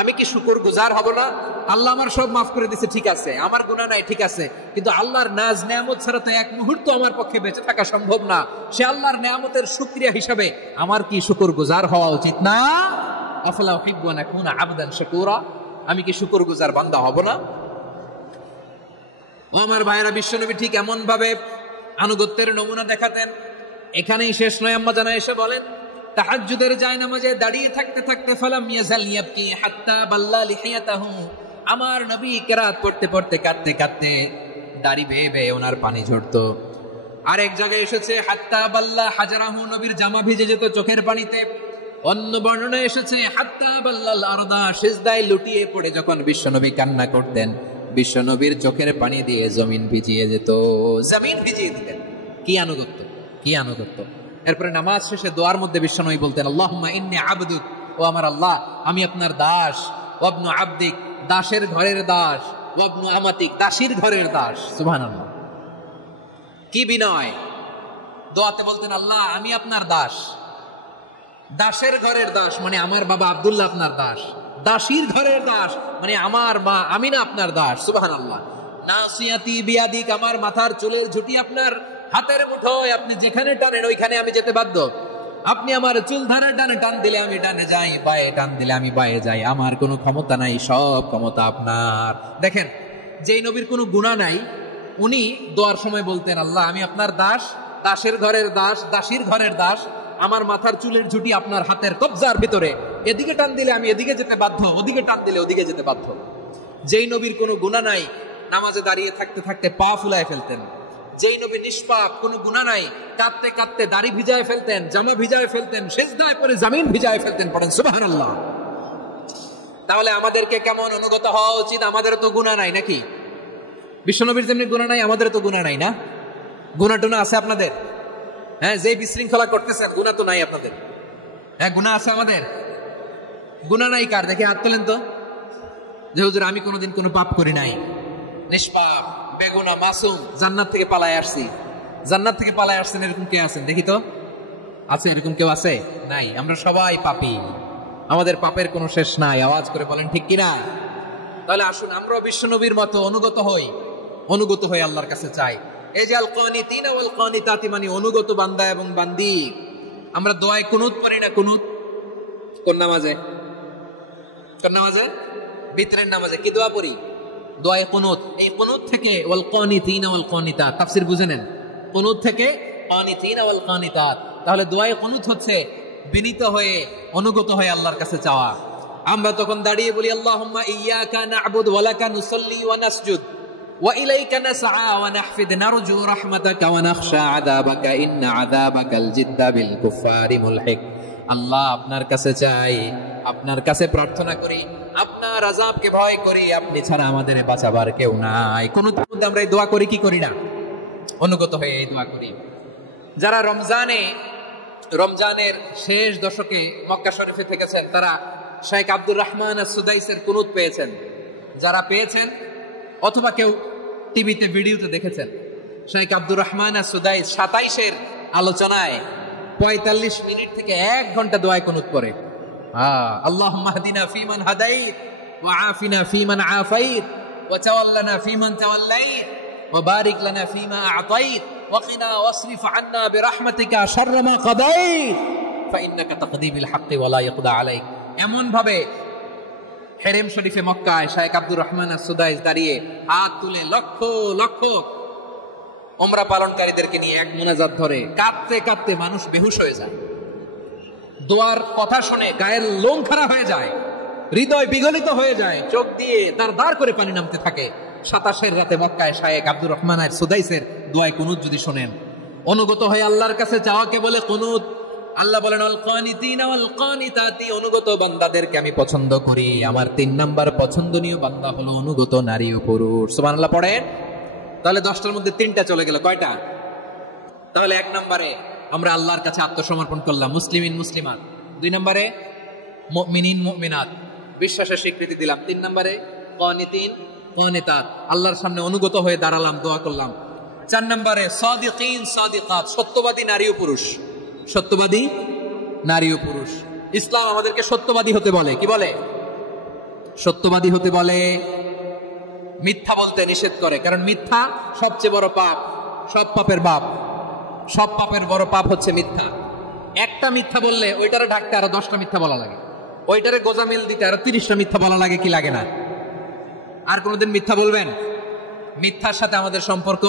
আমি কি শুকরগুজার হব না? আল্লাহ আমার সব মাফ করে দিয়েছে, ঠিক আছে, আমার গুনাহ নাই, ঠিক আছে, কিন্তু আল্লাহর নাজ নেয়ামত ছাড়া তো এক মুহূর্ত আমার পক্ষে বেঁচে থাকা সম্ভব না। সে আল্লাহর নেয়ামতের শুকরিয়া হিসাবে আমার কি শুকরগুজার হওয়া উচিত না? আফালা উহিব্বু আন আকুনা আবদান শাকুরা, আমি কি শুকরগুজার বান্দা হব না? ও আমার ভাইয়েরা, বিশ্বনবী ঠিক এমন ভাবে আনুগত্যের নমুনা দেখাতেন। এখানেই শেষ নয়, আম্মা জানা এসে বলেন, তাহাজ্জুদের জায়নামাজে দাঁড়িয়ে থাকতে থাকতে ফালাম ইয়াজাল ইয়াবকি হাত্তা বাল্লা লিহিয়াতাহু, আমার নবী কিরাত পড়তে পড়তে কাঁদতে কাঁদতে দাড়ি বেয়ে বেয়ে ওনার পানি ঝরতো। আরেক জায়গায় এসেছে হাত্তা বাল্লা হাজারাহু, নবীর জামা ভিজে যেত চোখের পানিতে। অন্য বর্ণনায় এসেছে হাত্তা বাল্লাল আরদা, সিজদায় লুটিয়ে পড়ে যখন বিশ্বনবী কান্না করতেন, বিশ্বনবীর চোখের পানি দিয়ে জমিন ভিজিয়ে যেত, জমিন ভিজিয়ে দিতেন। কি আনুগত্য, কি আনুগত্য! এরপরে নামাজ শেষে দোয়ার মধ্যে বিশ্বনবী বলতেন, আল্লাহুম্মা ইন্নী আবদুক, ও আমার আল্লাহ আমি আপনার দাস, ওয়াবনু আবদিক, দাসের ঘরের দাস, ওয়াবনু আমাতিক, দাসীর ঘরের দাস। সুবহানাল্লাহ, কি বিনয়! দোয়াতে বলতেন, আল্লাহ আমি আপনার দাস, দাসের ঘরের দাস মানে আমার বাবা আব্দুল্লাহ আপনার দাস, দাসীর ঘরের দাস মানে আমার মা আমিনা আপনার দাস। সুবহানাল্লাহ। নাসিয়াতি বিয়াদিক, আমার মাথার চুলের ঝুঁটি আপনার হাতের মুঠোয়, আপনি যেখানে টানেন ওইখানে আমি যেতে বাধ্য। আপনি আমার চুল ধারে ডানে টান দিলে আমি ডানে যাই, বায়ে টান দিলে আমি বায়ে যাই, আমার কোনো ক্ষমতা নাই, সব ক্ষমতা আপনার। দেখেন, যেই নবীর কোনো গুনাহ নাই উনি দোয়ার সময় বলতেন, আল্লাহ আমি আপনার দাস, দাসের ঘরের দাস, দাসীর ঘরের দাস, আমার মাথার চুলের ঝুঁটি আপনার হাতের কবজার ভিতরে, এদিকে টান দিলে আমি এদিকে যেতে বাধ্য, ওদিকে টান দিলে ওদিকে যেতে বাধ্য। যেই নবীর কোনো গুনাহ নাই নামাজে দাঁড়িয়ে থাকতে থাকতে পা ফুলায় ফেলতেন, যেই নবী নিষ্পাপ, কোনো গুনাহ নাই, কাঁদতে কাঁদতে দাড়ি ভিজায় ফেলতেন, জামা ভিজায় ফেলতেন, সিজদায় পড়ে জমিন ভিজায় ফেলতেন। পড়েন সুবহানাল্লাহ। তাহলে আমাদেরকে কেমন অনুগত হওয়া উচিত? আমাদের তো গুনাহ নাই নাকি? বিশ্বনবীর যেমনি গুনাহ নাই, আমাদের তো গুনাহ নাই না? গুনাহ টুনা আছে আপনাদের? হ্যাঁ, যে বিশৃঙ্খলা করতেছেন গুনাহ তো নাই আপনাদের? হ্যাঁ, গুনাহ আছে আমাদের? গুনাহ নাই কার? দেখি হাত তোলেন তো, যে হুজুর আমি কোনোদিন কোনো পাপ করি নাই, নিষ্পাপ, বেগুনা, মাসুম, জান্নাত থেকে পালায় আসছি। জান্নাত থেকে পালায় আসছেন এরকম কে আছেন দেখি তো? আছে এরকম কেউ আছে? নাই। আমরা সবাই পাপী, আমাদের পাপের কোনো শেষ নাই। আওয়াজ করে বলেন ঠিক কিনা? তাহলে আসুন আমরা বিশ্বনবীর মতো অনুগত হয়ে আল্লাহর কাছে চাই। এই যে আল কানিতিনা ওয়াল কানিতাতি, মানে অনুগত বান্দা এবং বান্দি। আমরা দোয়ায় কুনুত পড়ি না? কুনুত কোন নামাজে? বিতরের নামাজে কি দোয়া পড়ি? দোয়ায়ে কুনুত। এই কুনুত থেকে ওয়াল কানিতিনা ওয়াল কানিতাত, তাফসীর বুঝে নেন। কুনুত থেকে কানিতিনা ওয়াল কানিতাত, তাহলে দোয়ায়ে কুনুত হচ্ছে বিনীত হয়ে অনুগত হয়ে আল্লাহর কাছে চাওয়া। আমরা তখন দাঁড়িয়ে বলি আল্লাহুম্মা ইয়্যাকা না'বুদু ওয়া লাকা নুসাল্লি ওয়া নাসজুদ ওয়া ইলাইকা নাসআ ওয়া নাহফিদ নারজু রাহমাতাকা ওয়া নাখশা আযাবাকা ইন্না আযাবাকাল জিদ্দা বিল কুফফারি মুলহিক। আল্লাহ আপনার কাছে চাই, আপনার কাছে প্রার্থনা করি, আপনার আযাবকে ভয় করি, আপনি ছাড়া আমাদের বাঁচাবার কেউ নাই। কোন মধ্যে আমরা এই দোয়া করি কি করি না? অনুগত হয়ে এই দোয়া করি। যারা রমজানের শেষ দশকে মক্কা শরীফে থেকেছেন তারা শেখ আব্দুর রহমান আস-সুদাইসের কুনুত পেয়েছেন। যারা পেয়েছেন অথবা কেউ টিভিতে ভিডিওতে দেখেছেন, শেখ আব্দুর রহমান আস-সুদাইস 27-এর আলোচনায় 45 মিনিট থেকে 1 ঘন্টা দোয়ায় কুনুত পড়ে। আল্লাহুম্মা হদিনা ফিমান হাদাইত ওয়া আফিনা ফিমান আফাইত ওয়া তাওয়াল্লানা ফিমান তাওয়াল্লাইত ওয়া বারিক লানা ফিমা আ'তাইত ওয়া কিনা ওয়াসরিফ আন্না বিরহমাতিকা শাররা মা কাদাইত ফাইন্নাকা তাকদি বিল হাক্কি ওয়া লা ইয়াকদা আলাইক। এমন ভাবে হেরেম শরীফে মক্কায় শেখ আব্দুর রহমান আস-সুদাইস দাঁড়িয়ে হাত তুলে লক্ষ লক্ষ উমরা পালনকারীদেরকে নিয়ে এক মুনাজাত ধরে কাঁদতে কাঁদতে মানুষ বেহুশ হয়ে যায়। দোয়ার কথা শুনে গায়ের লোম খাড়া হয়ে যায়, হৃদয় বিগলিত হয়ে যায়, চোখ দিয়ে দাঁড় করে পানি নামতে থাকে। 27-এর রাতে মক্কায় শেখ আব্দুর রহমান আস-সুদাইসের দোয়ায় কুনুত যদি শোনেন, অনুগত হয়ে আল্লাহর কাছে চাওয়াকে বলে কুনুত। আল্লাহ বলেন আল কানিতিনা ওয়াল কানিতাতি, অনুগত বান্দাদেরকে আমি পছন্দ করি। আমার 3 নাম্বার পছন্দনীয় বান্দা হলো অনুগত নারী ও পুরুষ। সুবহানাল্লাহ পড়েন। তাহলে 10টার মধ্যে 3টা চলে গেল, কয়টা? তাহলে 1 নম্বরে আমরা আল্লাহর কাছে আত্মসমর্পণ করলাম, মুসলিমিন মুসলিমাত। 2 নম্বরে মুমিনিন মুমিনাত, বিশ্বাসের স্বীকৃতি দিলাম। 3 নম্বরে কানিতিন কানিতাত, আল্লাহর সামনে অনুগত হয়ে দাঁড়ালাম, দোয়া করলাম। 4 নম্বরে সাদিকিন সাদিকাত, সত্যবাদী নারী ও পুরুষ। সত্যবাদী নারী ও পুরুষ। ইসলাম আমাদেরকে সত্যবাদী হতে বলে। কি বলে? সত্যবাদী হতে বলে। মিথ্যা বলতে নিষেধ করে, কারণ মিথ্যা সবচেয়ে বড় পাপ, সব পাপের বাপ। সব পাপের বড় পাপ হচ্ছে মিথ্যা। একটা মিথ্যা বললে ওইটারে ঢাকতে আরো 10টা মিথ্যা বলা লাগে, ওইটারে গোজামিল দিতে আরো 30টা মিথ্যা বলা লাগে, কি লাগে না? আর কোনোদিন মিথ্যা বলবেন? মিথ্যার সাথে আমাদের সম্পর্ক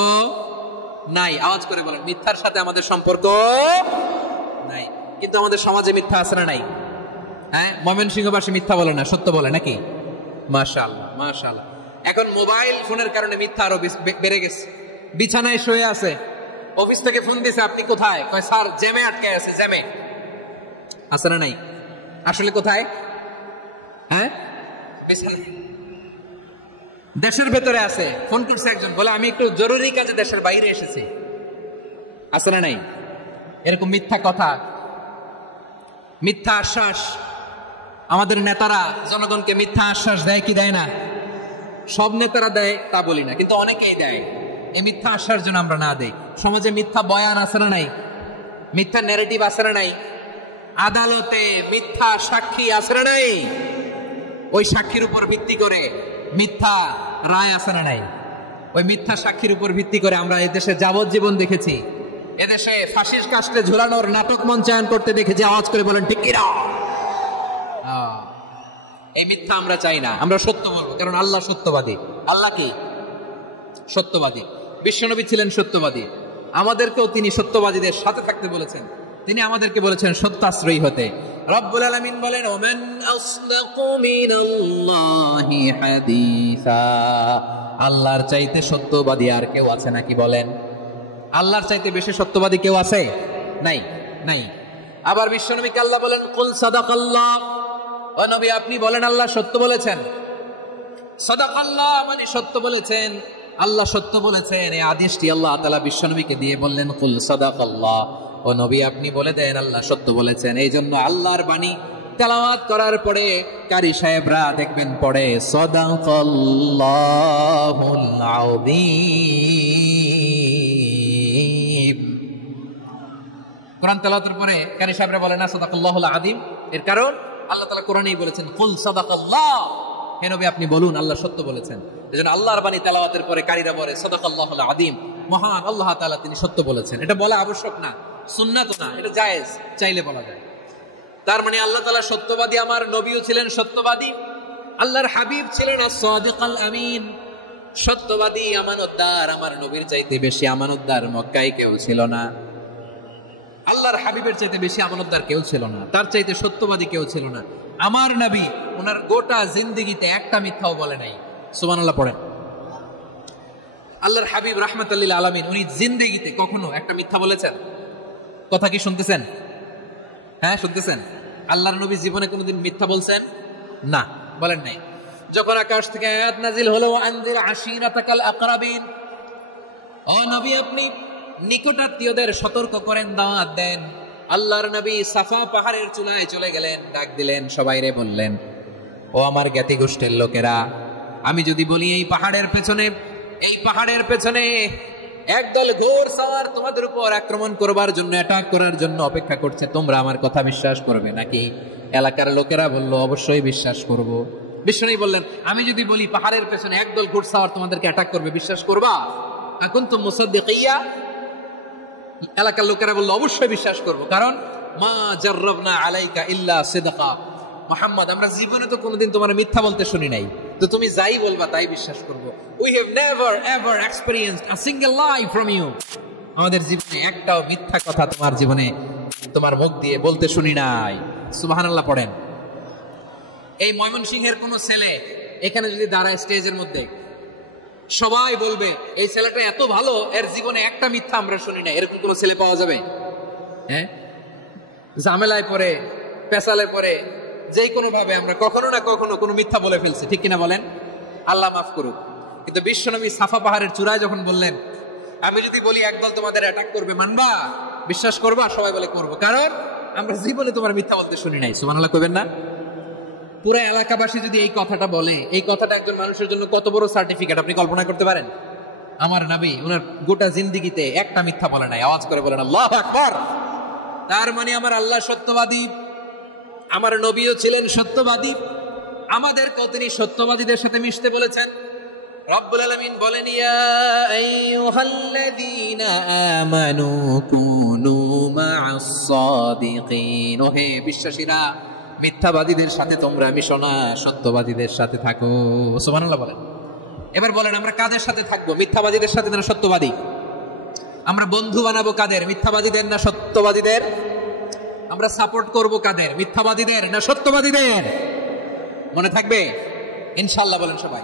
নাই। আওয়াজ করে বলেন, মিথ্যার সাথে আমাদের সম্পর্ক নাই। কিন্তু আমাদের সমাজে মিথ্যা আছে না নাই? হ্যাঁ, ময়মনসিংহবাসী মিথ্যা বলে না, সত্য বলে নাকি? মাশাআল্লাহ মাশাআল্লাহ। এখন মোবাইল ফোনের কারণে মিথ্যা আরো বেড়ে গেছে। বিছানায় শুয়ে আছে, অফিস থেকে ফোন দিয়েছে, আপনি কোথায়? কয় স্যার জ্যামে আটকে আছে। জ্যামে আছে না নাই? আসলে কোথায়? হ্যাঁ, দেশের ভেতরে আছে। ফোন করছে একজন, বলে আমি একটু জরুরি কাজে দেশের বাইরে এসেছি। আছে না নাই? এরকম মিথ্যা কথা, মিথ্যা আশ্বাস। আমাদের নেতারা জনগণকে মিথ্যা আশ্বাস দেয় কি দেয় না? সব নেতারা দেয় তা বলি না, কিন্তু অনেকেই দেয়। এই মিথ্যা আশ্বাস যেন আমরা না দেই। সমাজে মিথ্যা বয়ান আছে না নাই? মিথ্যা ন্যারেটিভ আছে না নাই? আদালতে মিথ্যা সাক্ষী আছে না নাই? ওই সাক্ষীর উপর ভিত্তি করে মিথ্যা রায় আছে না নাই? ওই মিথ্যা সাক্ষীর উপর ভিত্তি করে আমরা এই দেশে যাবজ্জীবন দেখেছি, এদেশে ফাঁসির কাস্টে ঝুলানোর নাটক মঞ্চায়ন করতে দেখেছি। আওয়াজ করে বলেন ঠিক কিনা? এই মিথ্যা আমরা চাই না, আমরা সত্য বলবো, কারণ আল্লাহ সত্যবাদী। আল্লাহ কি? সত্যবাদী। বিশ্বনবী ছিলেন সত্যবাদী, আমাদেরকেও তিনি সত্যবাদীদের সাথে থাকতে বলেছেন। তিনি আমাদেরকে বলেছেন সত্যাশ্রয়ী হতে। রব্বুল আলামিন বলেন ওমান আসদাকু মিনাল্লাহি হাদিসা, আল্লাহর চাইতে সত্যবাদী আর কেউ আছে নাকি বলেন? আল্লাহর চাইতে বেশি সত্যবাদী কেউ আছে? নাই, নাই। আবার বিশ্বনবীকে আল্লাহ বলেন কুল সাদাকাল্লাহ, ও নবী আপনি বলেন আল্লাহ সত্য বলেছেন। সাদাকাল্লাহ মানে সত্য বলেছেন, আল্লাহ সত্য বলেছেন। এই আদেশটি আল্লাহ তাআলা বিশ্বনবীকে দিয়ে বললেন কুল সাদাকাল্লাহ, ও নবী আপনি বলে দেন আল্লাহ সত্য বলেছেন। এই জন্য আল্লাহর বাণী তেলাওয়াত করার পরে কারি সাহেবরা দেখবেন পড়ে সাদাকাল্লাহুল আযীম। কোরআন তেলাওয়াতের পরে কারি সাহেবরা বলে না সাদাকাল্লাহুল আযীম, এর কারণ আল্লাহ তাআলা কোরআনেই বলেছেন কুল সাদাকাল্লাহ, হে নবী আপনি বলুন আল্লাহ সত্য বলেছেন। এজন্য আল্লাহর বাণী তেলাওয়াতের পরে কারীরা বলে সাদাকাল্লাহুল আযীম, মহান আল্লাহ তাআলা তিনি সত্য বলেছেন। এটা বলা আবশ্যক না, সুন্নাত না, এটা জায়েজ, চাইলে বলা যায়। তার মানে আল্লাহ তাআলা সত্যবাদী, আমার নবীও ছিলেন সত্যবাদী, আল্লাহর হাবিব ছিলেন as-সাদিকাল আমিন, সত্যবাদী, আমানতদার। আমার নবীর চাইতে বেশি আমানতদার মক্কায় কেউ ছিল না, আল্লাহর হাবিবের চাইতে বেশি আমানতদার কেউ ছিল না, তার চাইতে সত্যবাদী কেউ ছিল না। আমার নবী ওনার গোটা জিন্দেগিতে একটা মিথ্যাও বলে নাই। সুবহানাল্লাহ পড়েন। আল্লাহর হাবিব রাহমাতুল লিল আলামিন উনি জিন্দেগিতে কখনো একটা মিথ্যা বলেছেন? কথা কি শুনতেছেন? হ্যাঁ শুনতেছেন? আল্লাহর নবী জীবনে কোনোদিন মিথ্যা বলছেন? না, বলেন নাই। যখন আকাশ থেকে আয়াত নাজিল হলো আনজির আশিরাতাকাল আকরাবিন, ও নবী আপনি নিকটাত্মীয়দের সতর্ক করেন, দাওয়াত দেন। আল্লাহর নবী সাফা পাহাড়ের চূড়ায় চলে গেলেন, ডাক দিলেন, সবাইরে বললেন, ও আমার জ্ঞাতি গোষ্ঠীর লোকেরা, আমি যদি বলি এই পাহাড়ের পেছনে একদল ঘোড়সওয়ার তোমাদের উপর আক্রমণ করবার জন্য, অ্যাটাক করার জন্য অপেক্ষা করছে, তোমরা আমার কথা বিশ্বাস করবে নাকি? এলাকার লোকেরা বলল অবশ্যই বিশ্বাস করব। বিষ্ণু বললেন, আমি যদি বলি পাহাড়ের পেছনে একদল ঘোড়সওয়ার তোমাদেরকে অ্যাটাক করবে, বিশ্বাস করবা? আকুনতুম মুসাদ্দিকিয়া? এলাকার লোকেরা বলল অবশ্যই বিশ্বাস করব, কারণ মা জাররাবনা আলাইকা ইল্লা সিদকা, মুহাম্মদ আমরা জীবনে তো কোনোদিন তোমার মিথ্যা বলতে শুনি নাই, তো তুমি যাই বলবা তাই বিশ্বাস করব। We have never ever experienced a single lie from you, আমাদের জীবনে একটাও মিথ্যা কথা তোমার জীবনে তোমার মুখ দিয়ে বলতে শুনি নাই। সুবহানাল্লাহ পড়েন। এই ময়মনসিংহের কোন ছেলে এখানে যদি দাঁড়ায় স্টেজের মধ্যে, সবাই বলবে এই ছেলেটা এত ভালো, এর জীবনে একটা মিথ্যা আমরা শুনি না। এরকম কোন ছেলে পাওয়া যাবে? হ্যাঁ, ঝামেলায় পড়ে, পেশালে পড়ে, যে কোনো ভাবে আমরা কখনো না কখনো কোনো মিথ্যা বলে ফেলছি, ঠিক কিনা বলেন? আল্লাহ মাফ করুক। কিন্তু বিশ্বনবী সাফা পাহাড়ের চূড়ায় যখন বললেন, আমি যদি বলি একদল তোমাদের অ্যাটাক করবে, মানবা? বিশ্বাস করবা? সবাই বলে করবো, কারণ আমরা জীবনে তোমার মিথ্যা বলতে শুনি নাই। সুবহানাল্লাহ কইবেন না? পুরো এলাকাবাসী যদি এই কথাটা বলে, এই কথাটা একজন মানুষের জন্য কত বড় সার্টিফিকেট আপনি কল্পনা করতে পারেন? আমার নবী ওনার গোটা জিন্দেগিতে একটা মিথ্যা বলে নাই। আওয়াজ করে বলেন আল্লাহু আকবার। তার মানে আমার আল্লাহ সত্যবাদী, আমার নবীও ছিলেন সত্যবাদী, আমাদেরকেও তিনি সত্যবাদীদের সাথে মিশতে বলেছেন। রব্বুল আলামিন বলেন, ইয়া আইয়ুহাল্লাযীনা আমানু কুনু মা'আস সাদিকিন, ওহে বিশ্বাসীরা মিথ্যাবাদীদের সাথে তোমরা মিশো না, সত্যবাদীদের সাথে থাকো। সুবহানাল্লাহ বলেন। এবার বলেন আমরা কাদের সাথে থাকবো? মিথ্যাবাদীদের সাথে না সত্যবাদী? আমরা বন্ধু বানাবো কাদের? মিথ্যাবাদীদের না সত্যবাদীদের? আমরা সাপোর্ট করব কাদের? মিথ্যাবাদীদের না সত্যবাদীদের? মনে থাকবে ইনশাআল্লাহ, বলেন সবাই।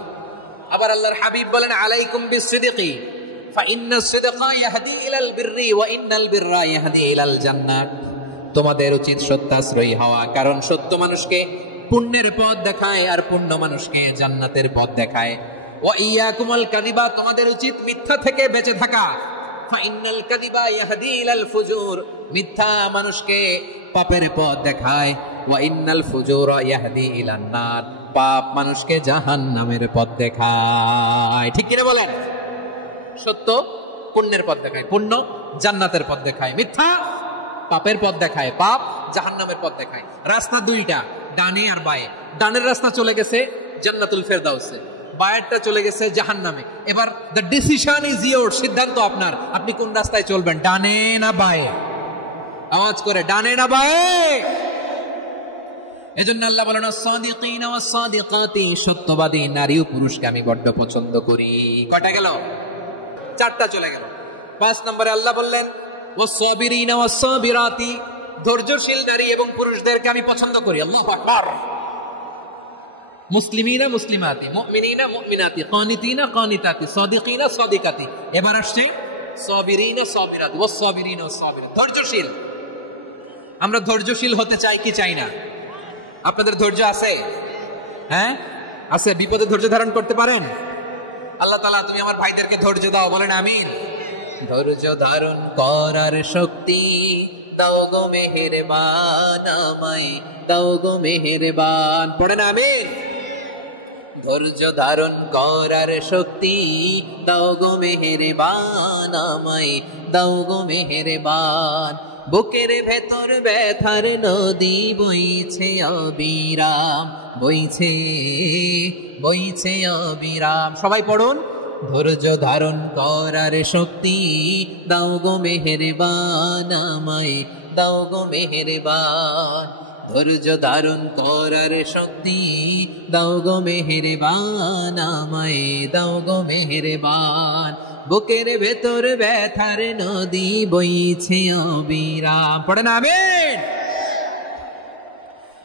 আবার আল্লাহর হাবিব বলেন, আলাইকুম বিসসিদকি ফাইন্নাস সিদকা ইয়াহদি ইলাল বিররি ওয়া ইন্নাল বিররা ইয়াহদি ইলাল জান্নাহ। তোমাদের উচিত সত্যাশ্রয়ী হওয়া, কারণ সত্য মানুষকে পুণ্যের পথ দেখায় আর পুণ্য মানুষকে জান্নাতের পথ দেখায়। ওয়া ইয়াকুমুল কাযিবা, তোমাদের উচিত মিথ্যা থেকে বেঁচে থাকা। ফাইন্নাল কাযিবা ইয়াহদি ইলাল ফুজুর, মিথ্যা মানুষকে পাপের পথ দেখায়। ওয়া ইন্নাল ফুজুরা ইয়াহদি ইলান নার, পাপ মানুষকে জাহান্নামের পথ দেখায়। ঠিক কিনা বলেন? সত্য পুণ্যের পথ দেখায়, পুণ্য জান্নাতের পথ দেখায়, মিথ্যা পাপের পথ দেখায়, পাপ জাহান্নামের পথ দেখায়। রাস্তা দুইটা, ডানে আর বায়ে। ডানের রাস্তা চলে গেছে জান্নাতুল ফেরদাউসে, বায়েরটা চলে গেছে জাহান্নামে। এবার দ্য ডিসিশন ইজ ইয়োর, সিদ্ধান্ত আপনার, আপনি কোন রাস্তায় চলবেন, ডানে না বায়ে? আওয়াজ করে, ডানে না বায়ে? এজন্য আল্লাহ বলেন, আস-সাদিকিনা ওয়াস-সাদিকাতি, সত্যবাদী নারী ও পুরুষকে আমি বড্ড পছন্দ করি। কয়টা গেল? চারটা চলে গেল। 5 নম্বরে আল্লাহ বললেন, ওয়াস-সাবিরিনা ওয়াস-সাবিরাতি, ধৈর্যশীল নারী এবং পুরুষদেরকে আমি পছন্দ করি। আল্লাহু আকবার। মুসলিমিনা মুসলিমাতি, মুমিনিনা মুমিনাতি, কানিতিনা কানিতাতি, সাদিকিনা সাদিকাতি। এবার আসছে সাবিরিনা সাবিরাতি, ওয়াস-সাবিরিনা ওয়াস-সাবিরাত, ধৈর্যশীল। আমরা ধৈর্যশীল হতে চাই কি চাই না? আপনাদের ধৈর্য আছে? হ্যাঁ আছে। বিপদে ধৈর্য ধারণ করতে পারেন? আল্লাহ তাআলা তুমি আমার ভাইদেরকে ধৈর্য দাও, বলেন আমিন। ধৈর্য ধারণ করার শক্তি দাও গো মেহেরবান, আমায় দাও গো মেহেরবান, পড়েন আমিন। ধৈর্য ধারণ করার শক্তি দাও গো মেহেরবান, আমায় দাও গো মেহেরবান। বুকের ভেতর ব্যথার নদী বইছে অবিরাম, বইছে বইছে অবিরাম। সবাই পড়ুন। ধৈর্য ধারণ করার শক্তি দাও গো মেহেরবান, আমায় দাও গো মেহেরবান। ধৈর্য ধারণ করার শক্তি দাও গো মেহেরবান, আমায় দাও গো মেহেরবান। বুকের ভেতর ব্যথার নদী বইছে অবিরাম। পড়েন আমিন।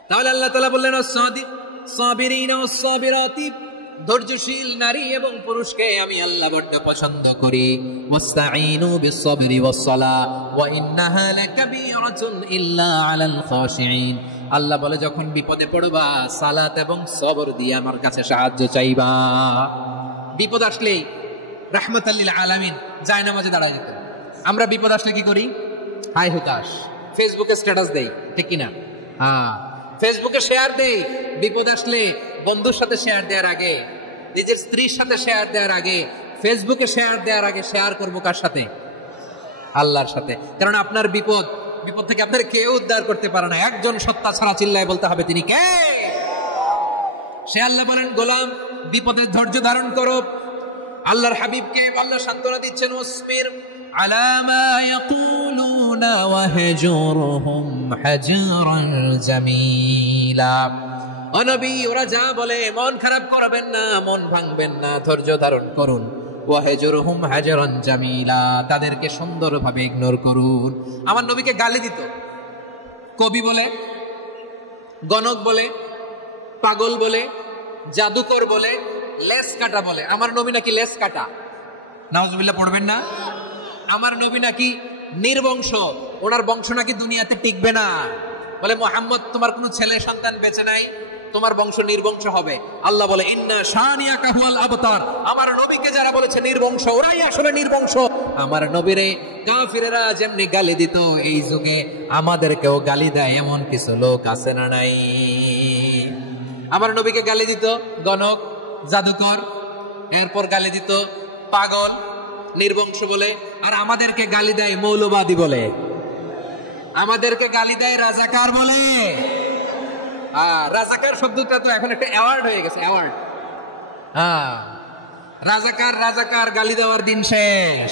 তাহলে আল্লাহ তাআলা বললেন সাবিরিনা ওয়াস-সাবিরাতি, ধৈর্যশীল নারী এবং পুরুষকে আমি আল্লাহ বড় পছন্দ করি। ওয়াস্তাঈনু বিস-সাবরি ওয়াস-সালাহ ওয়া ইন্নাহা লাকাবীরাতুন ইল্লা আলাল খাশিঈন। আল্লাহ বলে যখন বিপদে পড়বা সালাত এবং সবর দিয়ে আমার কাছে সাহায্য চাইবা। বিপদ আসলে রাহমাতাল লিল আলামিন জায়নামাজে দাঁড়ায় যেতেন। আমরা বিপদ আসলে কি করি? হাই হুতাশ, ফেসবুকে স্ট্যাটাস দেই, ঠিক কিনা? হ্যাঁ, ফেসবুকে শেয়ার দেই। বিপদ আসলে বন্ধুর সাথে শেয়ার দেওয়ার আগে, নিজের স্ত্রীর সাথে শেয়ার দেওয়ার আগে, ফেসবুকে শেয়ার দেওয়ার আগে শেয়ার করবো কার সাথে? আল্লাহর সাথে। কারণ আপনার বিপদ থেকে আপনার কেউ উদ্ধার করতে পারে না, একজন সত্তা ছাড়া চিল্লায় বলতে হবে তিনি কে। সে আল্লাহ বলেন গোলাম বিপদের ধৈর্য ধারণ করো। আল্লাহর হাবিবকে আল্লাহ সান্ত্বনা দিচ্ছেন, ওয়াসবির আলা মা ইয়াকুলুনা ওয়াহজুরহুম হাজরান জামিলা। ও নবী, ওরা যা বলে মন খারাপ করবেন না, মন ভাঙবেন না, ধৈর্য ধারণ করুন। ওয়াহজুরহুম হাজরান জামিলা, তাদেরকে সুন্দরভাবে ইগনোর করুন। আমার নবীকে গালি দিত, কবি বলে, গণক বলে, পাগল বলে, জাদুকর বলে, লেস কাটা বলে। আমার নবী নাকি লেস কাটা, নাউজুবিল্লাহ পড়বেন না। আমার নবী নাকি নির্বংশ, ওনার বংশ নাকি দুনিয়াতে টিকবে না। বলে মুহাম্মদ তোমার কোনো ছেলে সন্তান বেঁচে নাই, তোমার বংশ নির্বংশ হবে। আল্লাহ বলে ইন্না শানিয়াকা হুয়াল আবতার। আমার নবীকে যারা বলেছে নির্বংশ, ওরাই আসলে নির্বংশ। আমার নবীরে কাফিরেরা যেমনি গালি দিত, এই যুগে আমাদেরকেও গালি দেয় এমন কিছু লোক আছে না নাই? আমার নবীকে গালি দিত গণক, জাদুকর, এরপর গালি দিত পাগল, নির্বংশ বলে। আর আমাদেরকে গালি দেয় মৌলবাদী বলে, আমাদেরকে গালি দেয় রাজাকার বলে। রাজাকার শব্দটা তো এখন একটা অ্যাওয়ার্ড হয়ে গেছে, অ্যাওয়ার্ড। রাজাকার রাজাকার গালি দেওয়ার দিন শেষ।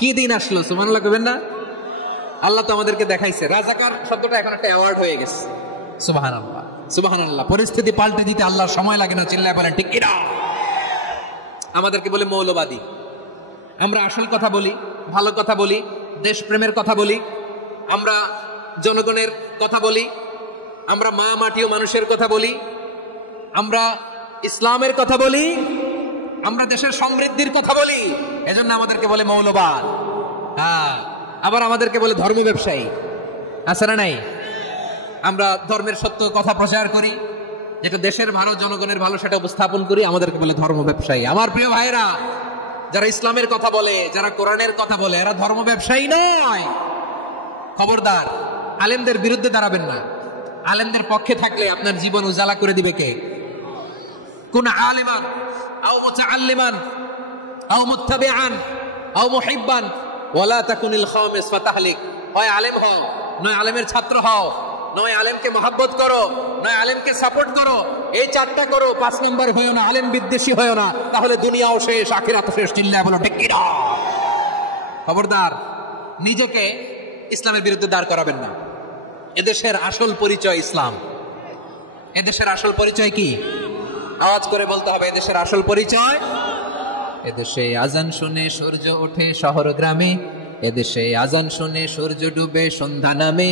কি দিন আসলো সুবহানাল্লাহ কইবেন না? আল্লাহ তো আমাদেরকে দেখাইছে রাজাকার শব্দটা এখন একটা অ্যাওয়ার্ড হয়ে গেছে। সুবহানাল্লাহ সুবহানাল্লাহ। পরিস্থিতি পাল্টে দিতে আল্লাহর সময় লাগে না, চিল্লায় বলেন ঠিক কিনা? আমাদেরকে বলে মৌলবাদী। আমরা আসল কথা বলি, ভালো কথা বলি, দেশপ্রেমের কথা বলি, আমরা জনগণের কথা বলি, আমরা মা মাটি ও মানুষের কথা বলি, আমরা ইসলামের কথা বলি, আমরা দেশের সমৃদ্ধির কথা বলি। এজন্য আমাদেরকে বলে মৌলবাদ। আবার আমাদেরকে বলে ধর্ম ব্যবসায়ী, আছে না নাই? আমরা ধর্মের সত্য কথা প্রচার করি, যেটা দেশের ভালো, জনগণের ভালো, সেটা উপস্থাপন করি, আমাদেরকে বলে ধর্ম ব্যবসায়ী। আমার প্রিয় ভাইরা, যারা ইসলামের কথা বলে, যারা কোরআনের কথা বলে, এরা ধর্ম ব্যবসায়ী নয়। খবরদার, আলেমদের বিরুদ্ধে দাঁড়াবেন না। আলেমদের পক্ষে থাকলে আপনার জীবন উজালা করে দিবে কে? কুন আলিমান আও মুতাআল্লিমান আও মুত্তাবিআন আও মুহিব্বান ওয়ালা তাকুনিল খামিস ফাতাহলিক। হয় আলেম হও, নয় আলেমের ছাত্র হও, নয় আলেমকে মহব্বত করো, নয় আলেমকে সাপোর্ট করো। এই চারটা করো, 5 নম্বর হয়েও না, আলেম বিদ্বেষী হয়েও না, তাহলে দুনিয়াও শেষ, আখিরাতও শেষ। চিল্লায় বলো ঠিক কি না? খবরদার, নিজেকে ইসলামের বিরুদ্ধে দাঁড় করাবেন না। এদেশের আসল পরিচয় ইসলাম। এদেশের আসল পরিচয় কি? আওয়াজ করে বলতে হবে, এদেশের আসল পরিচয়। এদেশে আজান শুনে সূর্য ওঠে শহর গ্রামে, এদেশে আজান শুনে সূর্য ডুবে সন্ধ্যা নামে,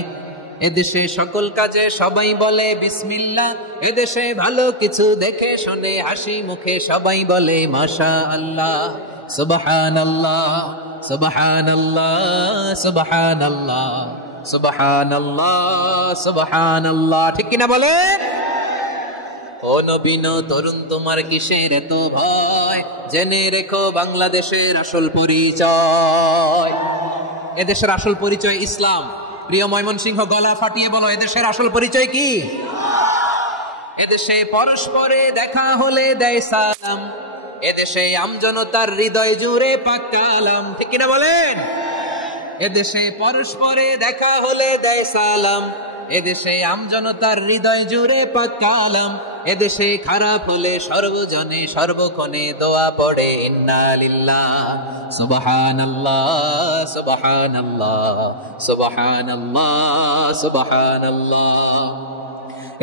এদেশে সকল কাজে সবাই বলে বিসমিল্লাহ, এদেশে ভালো কিছু দেখে শুনে হাসি মুখে সবাই বলে মাশাআল্লাহ, সুবহানাল্লাহ সুবহানাল্লাহ সুবহানাল্লাহ সুবহানাল্লাহ সুবহানাল্লাহ। ঠিক কিনা বলে? ও নবীন তরুণ, তোমার কিসের এত ভয়? জেনে রেখো বাংলাদেশের আসল পরিচয়। এদেশের আসল পরিচয় ইসলাম। প্রিয় ময়মনসিংহ, গলা ফাটিয়ে বলো, এদেশের আসল পরিচয় কি? এদেশে পরস্পরে দেখা হলে দেয় সালাম, এদেশে আমজনতার হৃদয় জুড়ে পাক কালাম। ঠিক কিনা বলেন? এদেশে পরস্পরে দেখা হলে দেয় সালাম, এদেশে আমজনতার হৃদয় জুড়ে পাক কালাম, এদেশে খারাপ হলে সর্বজনে সর্বক্ষণে দোয়া পড়ে ইন্না লিল্লাহ সুবহানাল্লাহ সুবহানাল্লাহ সুবহানাল্লাহ সুবহানাল্লাহ।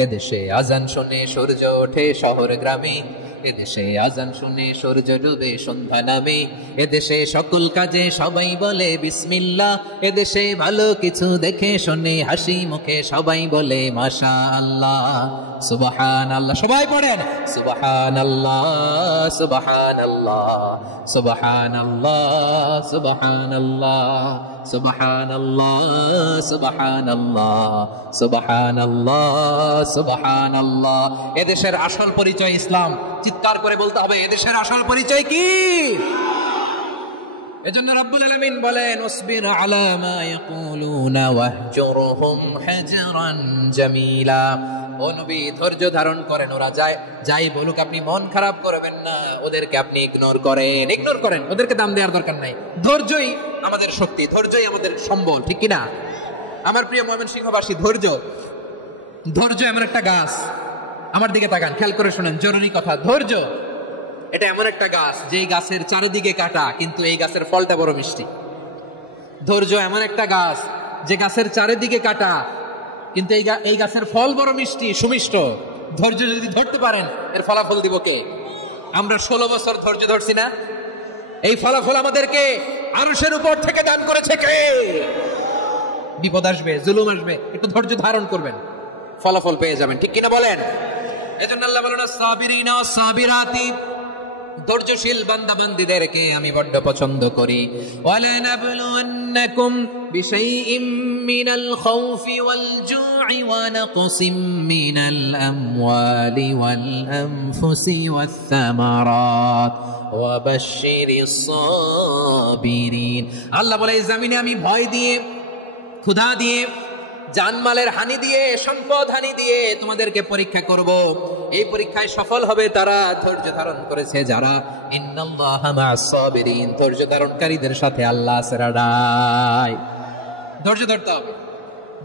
এদেশে আজান শুনে সূর্য ওঠে শহর গ্রামে, এদেশে আজান শুনে সূর্য ডুবে সন্ধ্যা নামে, এদেশে সকল কাজে সবাই বলে বিসমিল্লাহ, এদেশে ভালো কিছু দেখে শুনে হাসি মুখে সবাই বলে মাশাআল্লাহ সুবহানাল্লাহ। সবাই পড়েন সুবহানাল্লাহ সুবহানাল্লাহ সুবহানাল্লাহ সুবহানাল্লাহ সুবহানাল্লাহ সুবহানাল্লাহ সুবহানাল্লাহ সুবহানাল্লাহ। এদেশের আসল পরিচয় ইসলাম। চিৎকার করে বলতে হবে, এদেশের আসল পরিচয় কি? এজন্য রব্বুল আলামিন বলেন ওয়াসবির আলা মা ইয়াকুলুনা ওয়াহজুরহুম হাজরান জামিলা। ও নবী, ধৈর্য ধারণ করেন, ওরা যাই বলুক আপনি মন খারাপ করবেন না, ওদেরকে আপনি ইগনোর করেন, ওদেরকে দাম দেওয়ার দরকার নাই। ধৈর্যই আমাদের শক্তি, ধৈর্যই আমাদের সম্বল, ঠিক কি না? আমার প্রিয় ময়মনসিংহবাসী, ধৈর্য এমন একটা গাছ, আমার দিকে তাকান, খেয়াল করে শুনেন, জরুরি কথা। ধৈর্য এটা এমন একটা গাছ যেই গাছের চারিদিকে কাটা, কিন্তু এই গাছের ফলটা বড় মিষ্টি। ধৈর্য এমন একটা গাছ যে গাছের চারিদিকে কাটা, কিন্তু এই গাছের ফল বড় মিষ্টি, সুমিষ্ট। ধৈর্য যদি ধরতে পারেন, এর ফলাফল দিব কে? আমরা 16 বছর ধৈর্য ধরছি না? এই ফলাফল আমাদেরকে আরশের উপর থেকে দান করেছে কে? বিপদ আসবে, জুলুম আসবে, একটু ধৈর্য ধারণ করবেন, ফলাফল পেয়ে যাবেন, ঠিক কিনা বলেন? এজন্য আল্লাহ বলেন সাবিরিনা ওয়াস সাবিরাতি, ধৈর্যশীল বান্দা বান্দীদেরকে আমি বড় পছন্দ করি। ওয়ালা নাবলুওয়ান্নাকুম বিশাইইম মিনাল খাউফি ওয়াল জু'i ওয়া নাকসিম মিনাল আমওয়ালি ওয়াল আনফুসি ওয়াস সামারাত ওয়া বাশশিরিস সাবিরিন। আল্লাহ বলে এই জমিনে আমি ভয় দিয়ে, ক্ষুধা দিয়ে, জানমালের হানি দিয়ে, সম্পদ হানি দিয়ে তোমাদেরকে পরীক্ষা করব। এই পরীক্ষায় সফল হবে তারা, ধৈর্য ধারণ করেছে যারা। ইন্নাল্লাহা মা'আস সাবিরিন, ধৈর্য ধারণকারীদের সাথে আল্লাহ আছে রাডাই। ধৈর্য ধরতে হবে,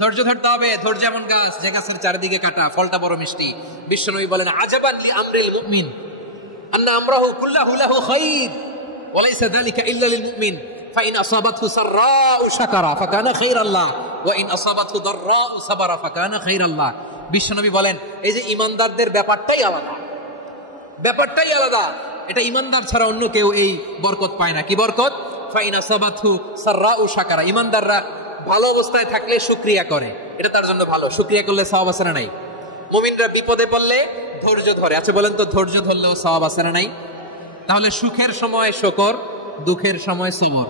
ধৈর্য ধরতে হবে। ধৈর্য এমন গাছ যে গাছের চারিদিকে কাটা, ফলটা বড় মিষ্টি। বিশ্বনবী বলেন আজাবান লি আমরিল মুমিন আন্না আমরাহু কুল্লাহু লাহু খায়র ওয়া লাইসা যালিকা ইল্লা লিল মুমিন ফাইন আসাবাতহু সাররাউ শাকারা ফাকানা খায়রাল্লাহ ওয়া ইন আসাবাতহু দাররাউ সাবারা ফাকানা খায়রাল্লাহ। বিশ্বনবী বলেন এই যে ইমানদারদের ব্যাপারটাই আলাদা, ব্যাপারটাই আলাদা। এটা ইমানদার ছাড়া অন্য কেউ এই বরকত পায় না। কি বরকত? ফাইন আসাবাতহু সাররাউ শাকারা। ইমানদাররা ভালো অবস্থায় থাকলে শুকরিয়া করে, এটা তার জন্য ভালো। শুকরিয়া করলে সওয়াব আছে না নাই? মুমিনরা বিপদে পড়লে ধৈর্য ধরে। আচ্ছা বলেন তো, ধৈর্য ধরলেও সওয়াব আছে না নাই? তাহলে সুখের সময় শুকর, দুঃখের সময় সবর,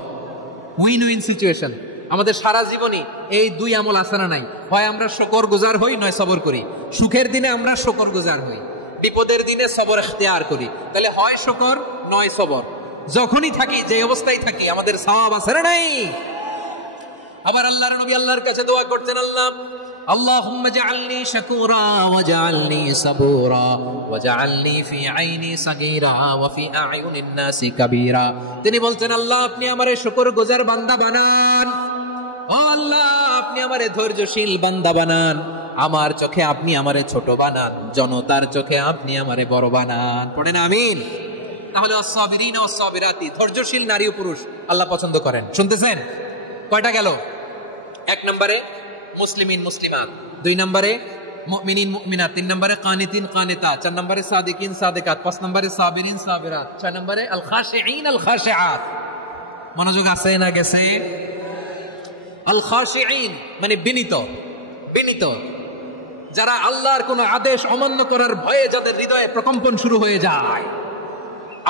উইন উইন সিচুয়েশন। আমাদের সারা জীবনই এই দুই আমল আছে না নাই? হয় আমরা শুকর গুজার হই, নয় সবর করি। সুখের দিনে আমরা শুকর গুজার হই, বিপদের দিনে সবর ইখতিয়ার করি। তাহলে হয় শুকর নয় সবর। যখনই থাকি, যে অবস্থায় থাকি, আমাদের সওয়াব আছে না নাই? আবার আল্লাহর নবী আল্লাহর কাছে দোয়া করতেন, আল্লাহুম্মা জাআলনি শাকুরা ওয়াজআলনি সাবুরা ওয়াজআলনি ফি আইনি সাগীরা ওয়া ফি আ'য়ুনিন নাসি কাবীরা। তিনি বলতেন, আল্লাহ আপনি আমারে শুকরগুজার বান্দা বানান, ও আল্লাহ আপনি আমারে ধৈর্যশীল বান্দা বানান, আমার চোখে আপনি আমারে ছোট বানান, জনতার চোখে আপনি আমারে বড় বানান। পড়েন আমিন। তাহলে আস-সাবিরিনা ওয়াস-সাবিরাতি, ধৈর্যশীল নারী ও পুরুষ আল্লাহ পছন্দ করেন। শুনতেছেন? কয়টা গেল? 1 নম্বরে মুসলিমিন মুসলিমাত, 2 নম্বরে মুমিনিন মুমিনাত, 3 নম্বরে কানিতিন কানিতাত, 4 নম্বরে সাদিকিন সাদিকাত, 5 নম্বরে সাবিরিন সাবিরাত, 6 নম্বরে আল খাশিঈন আল খাশিআত। মনোযোগ আছে না গেছে? আল খাশিঈন মানে বিনীত, বিনীত, যারা আল্লাহর কোন আদেশ অমান্য করার ভয়ে যাদের হৃদয়ে প্রকম্পন শুরু হয়ে যায়,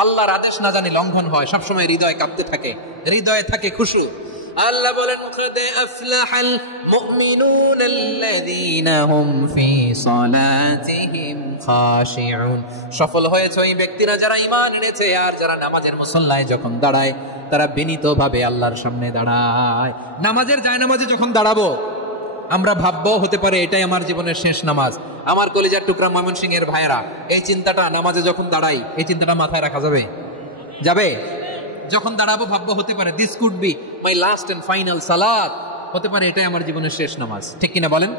আল্লাহর আদেশ না জানি লঙ্ঘন হয়, সবসময় হৃদয় কাঁপতে থাকে, হৃদয়ে থাকে খুশু। আল্লাহ বলেন قد أفلح المؤمنون الذين هم في صلاتهم خاشعون। সফল হয়েছে ওই ব্যক্তিরা যারা ঈমান এনেছে আর যারা নামাজের মুসল্লায় যখন দাঁড়ায় তারা বিনীতভাবে আল্লাহর সামনে দাঁড়ায়। নামাজের জায়নামাজে যখন দাঁড়াবো আমরা ভাববো হতে পারে এটাই আমার জীবনের শেষ নামাজ। আমার কলিজার টুকরা ময়মনসিংহের ভাইয়েরা, এই চিন্তাটা নামাজে যখন দাঁড়াই, এই চিন্তাটা মাথায় রাখা যাবে? যাবে? যখন দাঁড়াবো ভাববো হতে পারে this could be my last and final সালাত, হতে পারে এটাই আমার জীবনের শেষ নামাজ, ঠিক কিনা বলেন?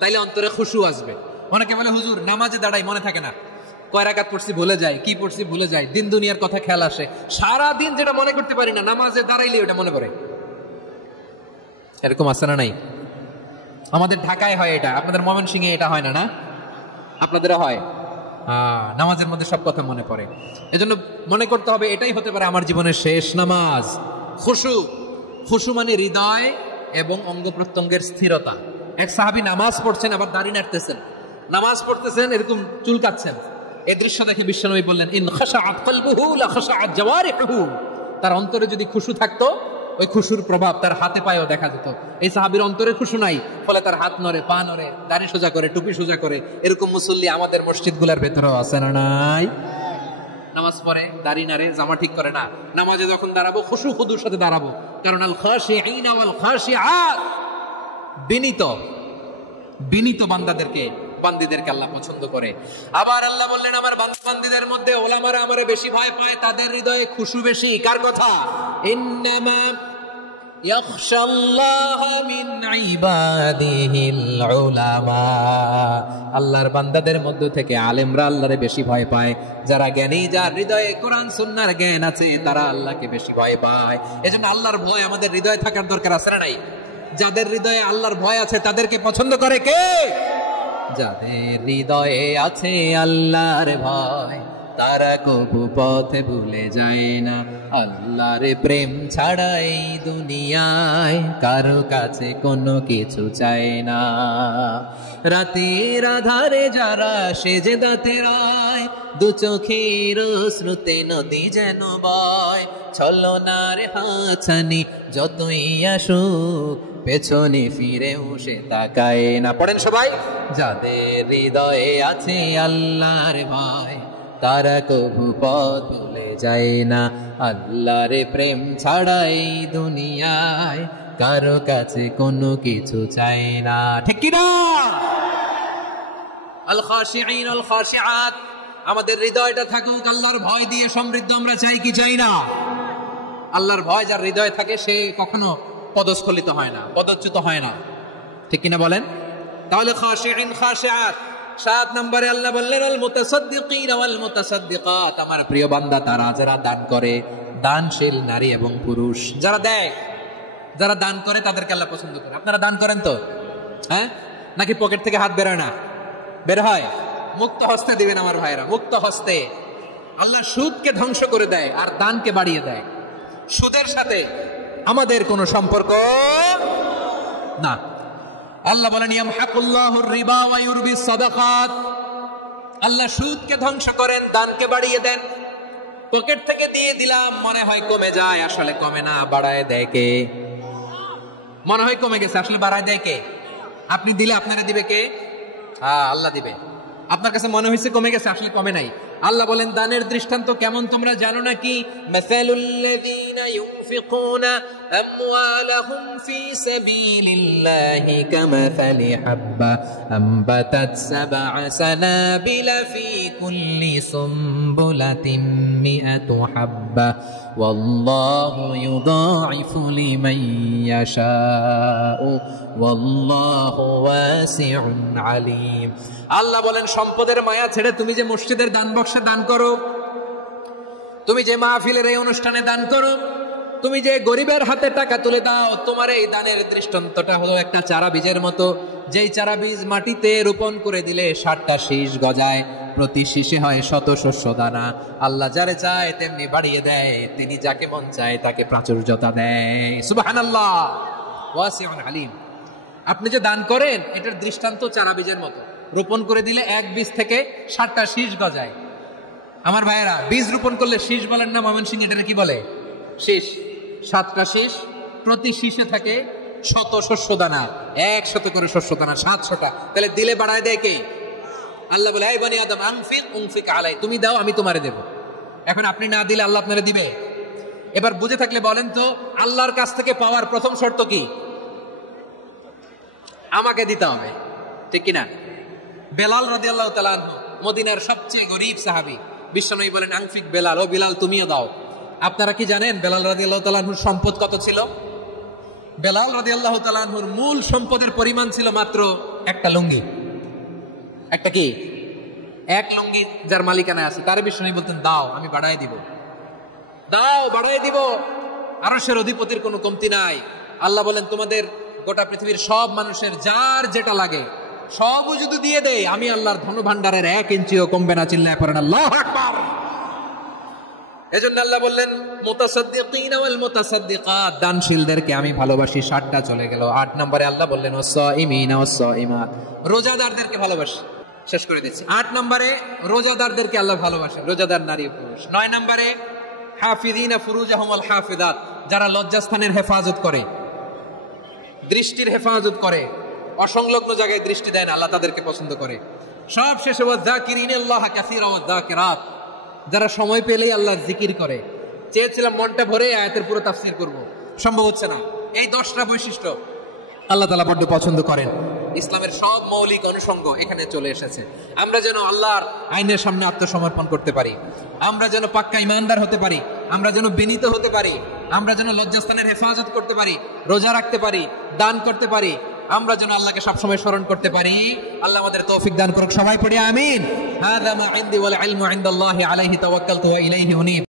তাইলে অন্তরে খুশু আসবে। অনেকে বলে হুজুর নামাজে দাঁড়াই মনে থাকে না, কয় রাকাত পড়ছি ভুলে যায়, কি পড়ছি ভুলে যায়, দিন দুনিয়ার কথা খেয়াল আসে, সারা দিন যেটা মনে করতে পারি না নামাজে দাঁড়াইলে ওটা মনে পড়ে। এরকম আছে না নাই? আমাদের ঢাকায় হয় এটা, আপনাদের ময়মনসিংহে এটা হয় না? না আপনাদেরও হয়? নামাজের মধ্যে সব কথা মনে পড়ে। এজন্য মনে করতে হবে এটাই হতে পারে আমার জীবনের শেষ নামাজ। খুশু, খুশু মানে হৃদয় এবং অঙ্গ প্রত্যঙ্গের স্থিরতা। এক সাহাবী নামাজ পড়ছেন আবার দাড়ি নাড়তেছেন, নামাজ পড়তেছেন এরকম চুলকাচ্ছেন। এই দৃশ্য দেখে বিশ্বনবী বললেন ইন খাশাআত কলবুহু লা খাশাআত জাওয়ারিহুহু, তার অন্তরে যদি খুশু থাকতো ওই খুশুর প্রভাব তার হাতে পায়েও দেখা যেত। এই সাহাবীর অন্তরে খুশু নাই, ফলে তার হাত নড়ে, পা নড়ে, দাড়ি সোজা করে, টুপি সোজা করে। এরকম মুসল্লি আমাদের মসজিদগুলোর ভেতরেও আছে না নাই? নামাজ পড়ে, দাড়ি নাড়ে, জামা ঠিক করে না, নামাজে যখন দাঁড়াবো খুশু খুদুর সাথে দাঁড়াবো। কারণ আল খাশিঈনা ওয়াল খাশিআত, বিনীত বিনীত বান্দিদেরকে আল্লাহ পছন্দ করে। আবার আল্লাহ বললেন আমার বান্দিদের মধ্যে ওলামারা আমারে বেশি ভয় পায়, তাদের হৃদয়ে খুশু বেশি। কার কথা? ইন্নামা ইয়াখশাল্লাহা মিন ইবাদিহিল উলামা, আল্লাহর বান্দাদের মধ্য থেকে আলেমরা আল্লাহরে বেশি ভয় পায়। যারা জ্ঞানী, যার হৃদয়ে কোরআন সুন্নাহর জ্ঞান আছে, তারা আল্লাহকে বেশি ভয় পায়। এজন্য আল্লাহর ভয় আমাদের হৃদয়ে থাকার দরকার আছে না নাই? যাদের হৃদয়ে আল্লাহর ভয় আছে তাদেরকে পছন্দ করে কে? যাদের হৃদয়ে আছে আল্লাহর ভয়, তারা কবু পথে ভুলে যায় না। আল্লাহর প্রেম ছাড়া এই দুনিয়ায় কারো কাছে কোনো কিছু চায় না। রাতের আধারে যারা সেজদাতে রায়, দু চোখের শ্রুতে নদী যেন বয়। ছলনার হাতছানি যতই আসুক, পেছনে ফিরেও সে তাকায় না। পড়েন সবাই। যাদের হৃদয়ে আছে আল্লাহর ভয়, তারা কবু পথ ভুলে যায় না। আল্লাহর প্রেম ছাড়া এই দুনিয়ায় কারো কাছে কোনো কিছু চায় না, ঠিক কি না? আল খাশিঈন আল খাশিআত, আমাদের হৃদয়টা থাকুক আল্লাহর ভয় দিয়ে সমৃদ্ধ। আমরা চাই কি চাই না? আল্লাহর ভয় যার হৃদয়ে থাকে সে কখনো পদস্খলিত হয় না, পদচ্যুত হয় না, ঠিক কিনা বলেন? তাহলে খাশিঈন খাশিআত। 7 নম্বরে আল্লাহ বললেন আল মুতাসাদ্দিকিন ওয়াল মুতাসাদ্দিকাত, আমার প্রিয় বান্দা তারা যারা দান করে, দানশীল নারী এবং পুরুষ যারা দেয়, যারা দান করে তাদেরকে আল্লাহ পছন্দ করে। আপনারা দান করেন তো? হ্যাঁ, নাকি পকেট থেকে হাত বের হয় না? বের হয়। মুক্ত হস্তে দিবেন আমার ভাইরা, মুক্ত হস্তে। আল্লাহ সুদকে ধ্বংস করে দেয় আর দানকে বাড়িয়ে দেয়। সুদের সাথে আমাদের কোনো সম্পর্ক না। আল্লাহ বলেন ইয়ামহাকুল্লাহুর রিবা ওয়া ইউরবিস সাদাকাত, আল্লাহ সুদকে ধ্বংস করেন, দানকে বাড়িয়ে দেন। পকেট থেকে দিয়ে দিলাম, মনে হয় কমে যায়, আসলে কমে না, বাড়ায় দেয় কে? মনে হয় কমে গেছে, আসলে বাড়ায় দেয় কে? আপনি দিলে আপনারা দিবে কে? আল্লাহ দিবে। আপনার কাছে মনে হয়েছে কমে গেছে, আসলে কমে নাই। আল্লাহ বলেন দানের দৃষ্টান্ত কেমন তোমরা জানো নাকি? মাসালুল্লাযীনা ইউনফিকুনা আমওয়ালাহুম ফি সাবিলিল্লাহি কামাসালি হাব্বা আম্বাতাত সাবআ সানাবিলা ফি কুল্লি সুমবুলাতিন মিআতু হাব্বা ওয়াল্লাহু ইউদাঈফু লিমান ইয়াশাউ ওয়াল্লাহু ওয়াসিউন আলীম। আল্লাহ বলেন সম্পদের মায়া ছেড়ে তুমি যে মসজিদের দান বক্সে দান করো, তুমি যে মাহফিলের এই অনুষ্ঠানে দান করো, তুমি যে গরিবের হাতে টাকা তুলে দাও, তোমার এই দানের দৃষ্টান্তটা হলো একটা চারা বীজের মতো। যেই চারা বীজ মাটিতে রোপণ করে দিলে 60টা শীষ গজায়, প্রতি শীষে হয় 100 শস্য দানা। আল্লাহ যারে চায় তেমনি বাড়িয়ে দেয়, তিনি যাকে মন চায় তাকে প্রাচুর্যতা দেয়। সুবহানাল্লাহ, ওয়াসিউন আলীম। আপনি যে দান করেন এটার দৃষ্টান্ত চারা বীজের মতো, রোপণ করে দিলে এক বীজ থেকে 60টা শীষ গজায়। আমার ভাইয়েরা, বীজ রোপণ করলে শীষ বলেন না ময়মনসিংহে এটা কি বলে? শীষ। 7টা শীষ, প্রতি শীষে থাকে 100 শস্য দানা, 100 করে শস্য দানা, 700টা। তাহলে দিলে বাড়ায় দেয় কে? আল্লাহ বলে এই বনি আদম আনফিক উনফিক আলাই, তুমি দাও আমি তোমারে দেব। এখন আপনি না দিলে আল্লাহ আপনারে দিবে? এবার বুঝে থাকলে বলেন তো, আল্লাহর কাছ থেকে পাওয়ার প্রথম শর্ত কি? আমাকে দিতে হবে, ঠিক কিনা? বেলাল রাদিয়াল্লাহু তাআলা আনহু, মদিনার সবচেয়ে গরীব সাহাবী, বিশ্বনবী বলেন আনফিক বেলাল, ও বেলাল তুমিও দাও। আপনারা কি জানেন বেলাল রাদিয়াল্লাহু তাআলা আনহুর সম্পদ কত ছিল? বেলাল রাদিয়াল্লাহু তাআলা আনহুর মূল সম্পদের পরিমাণ ছিল মাত্র একটা লুঙ্গি। একটা কি? এক লুঙ্গি যার মালিকানায় আছে, তার বিষ্ণু বলতেন দাও আমি বাড়াই দিব, দাও বাড়াই দিব। আরশের অধিপতির কোনো কমতি নাই। আল্লাহ বলেন তোমাদের গোটা পৃথিবীর সব মানুষের যার যেটা লাগে সবও যদি দিয়ে দেয়, আমি আল্লাহর ধনভাণ্ডারের 1 ইঞ্চিও কমবে না। চিল্লায় পড়েন আল্লাহু আকবার। এজন্য আল্লাহ বললেন মুতাসাদ্দিকিনা ওয়াল মুতাসাদ্দিকাত, দানশীলদেরকে আমি ভালোবাসি। 7টা চলে গেল। 8 নম্বরে আল্লাহ বললেন ওয়াসাইমিনা ওয়াসাইমাত, রোজাদারদেরকে ভালোবাসি। শেষ করে দিচ্ছি। 8 নম্বরে রোজাদারদেরকে আল্লাহ ভালোবাসেন, রোজাদার নারী ও পুরুষ। 9 নম্বরে হাফিযিনা ফুরুজাহুম ওয়াল হাফিযাত, যারা লজ্জাস্থানের হেফাজত করে, দৃষ্টির হেফাজত করে, অসংলগ্ন জায়গায় দৃষ্টি দেয় না, আল্লাহ তাদেরকে পছন্দ করে। সব শেষে ওয়াযাকিরিনাল্লাহ কাসীরা ওয়াযাকিরাত, যারা সময় পেলেই আল্লাহর জিকির করে। চেয়েছিলাম মনটা ভরে আয়াতের পুরো তাফসীর করব, সম্ভব হচ্ছে না। এই 10টা বৈশিষ্ট্য আল্লাহ তাআলা বড় পছন্দ করেন। ইসলামের সব মৌলিক অনুষঙ্গ এখানে চলে এসেছে। আমরা যেন আল্লাহর আইনের সামনে আত্মসমর্পণ করতে পারি, আমরা যেন পাক্কা ইমানদার হতে পারি, আমরা যেন বিনীত হতে পারি, আমরা যেন লজ্জাস্থানের হেফাজত করতে পারি, রোজা রাখতে পারি, দান করতে পারি, আমরা যেন আল্লাহকে সবসময় স্মরণ করতে পারি। আল্লাহ আমাদের তৌফিক দান করুক। সবাই পড়ি আমিন। হাযা মা ইনদি ওয়াল ইলমু ইনদাল্লাহি আলাইহি তাওয়াক্কালতু ওয়া ইলাইহি উনীব।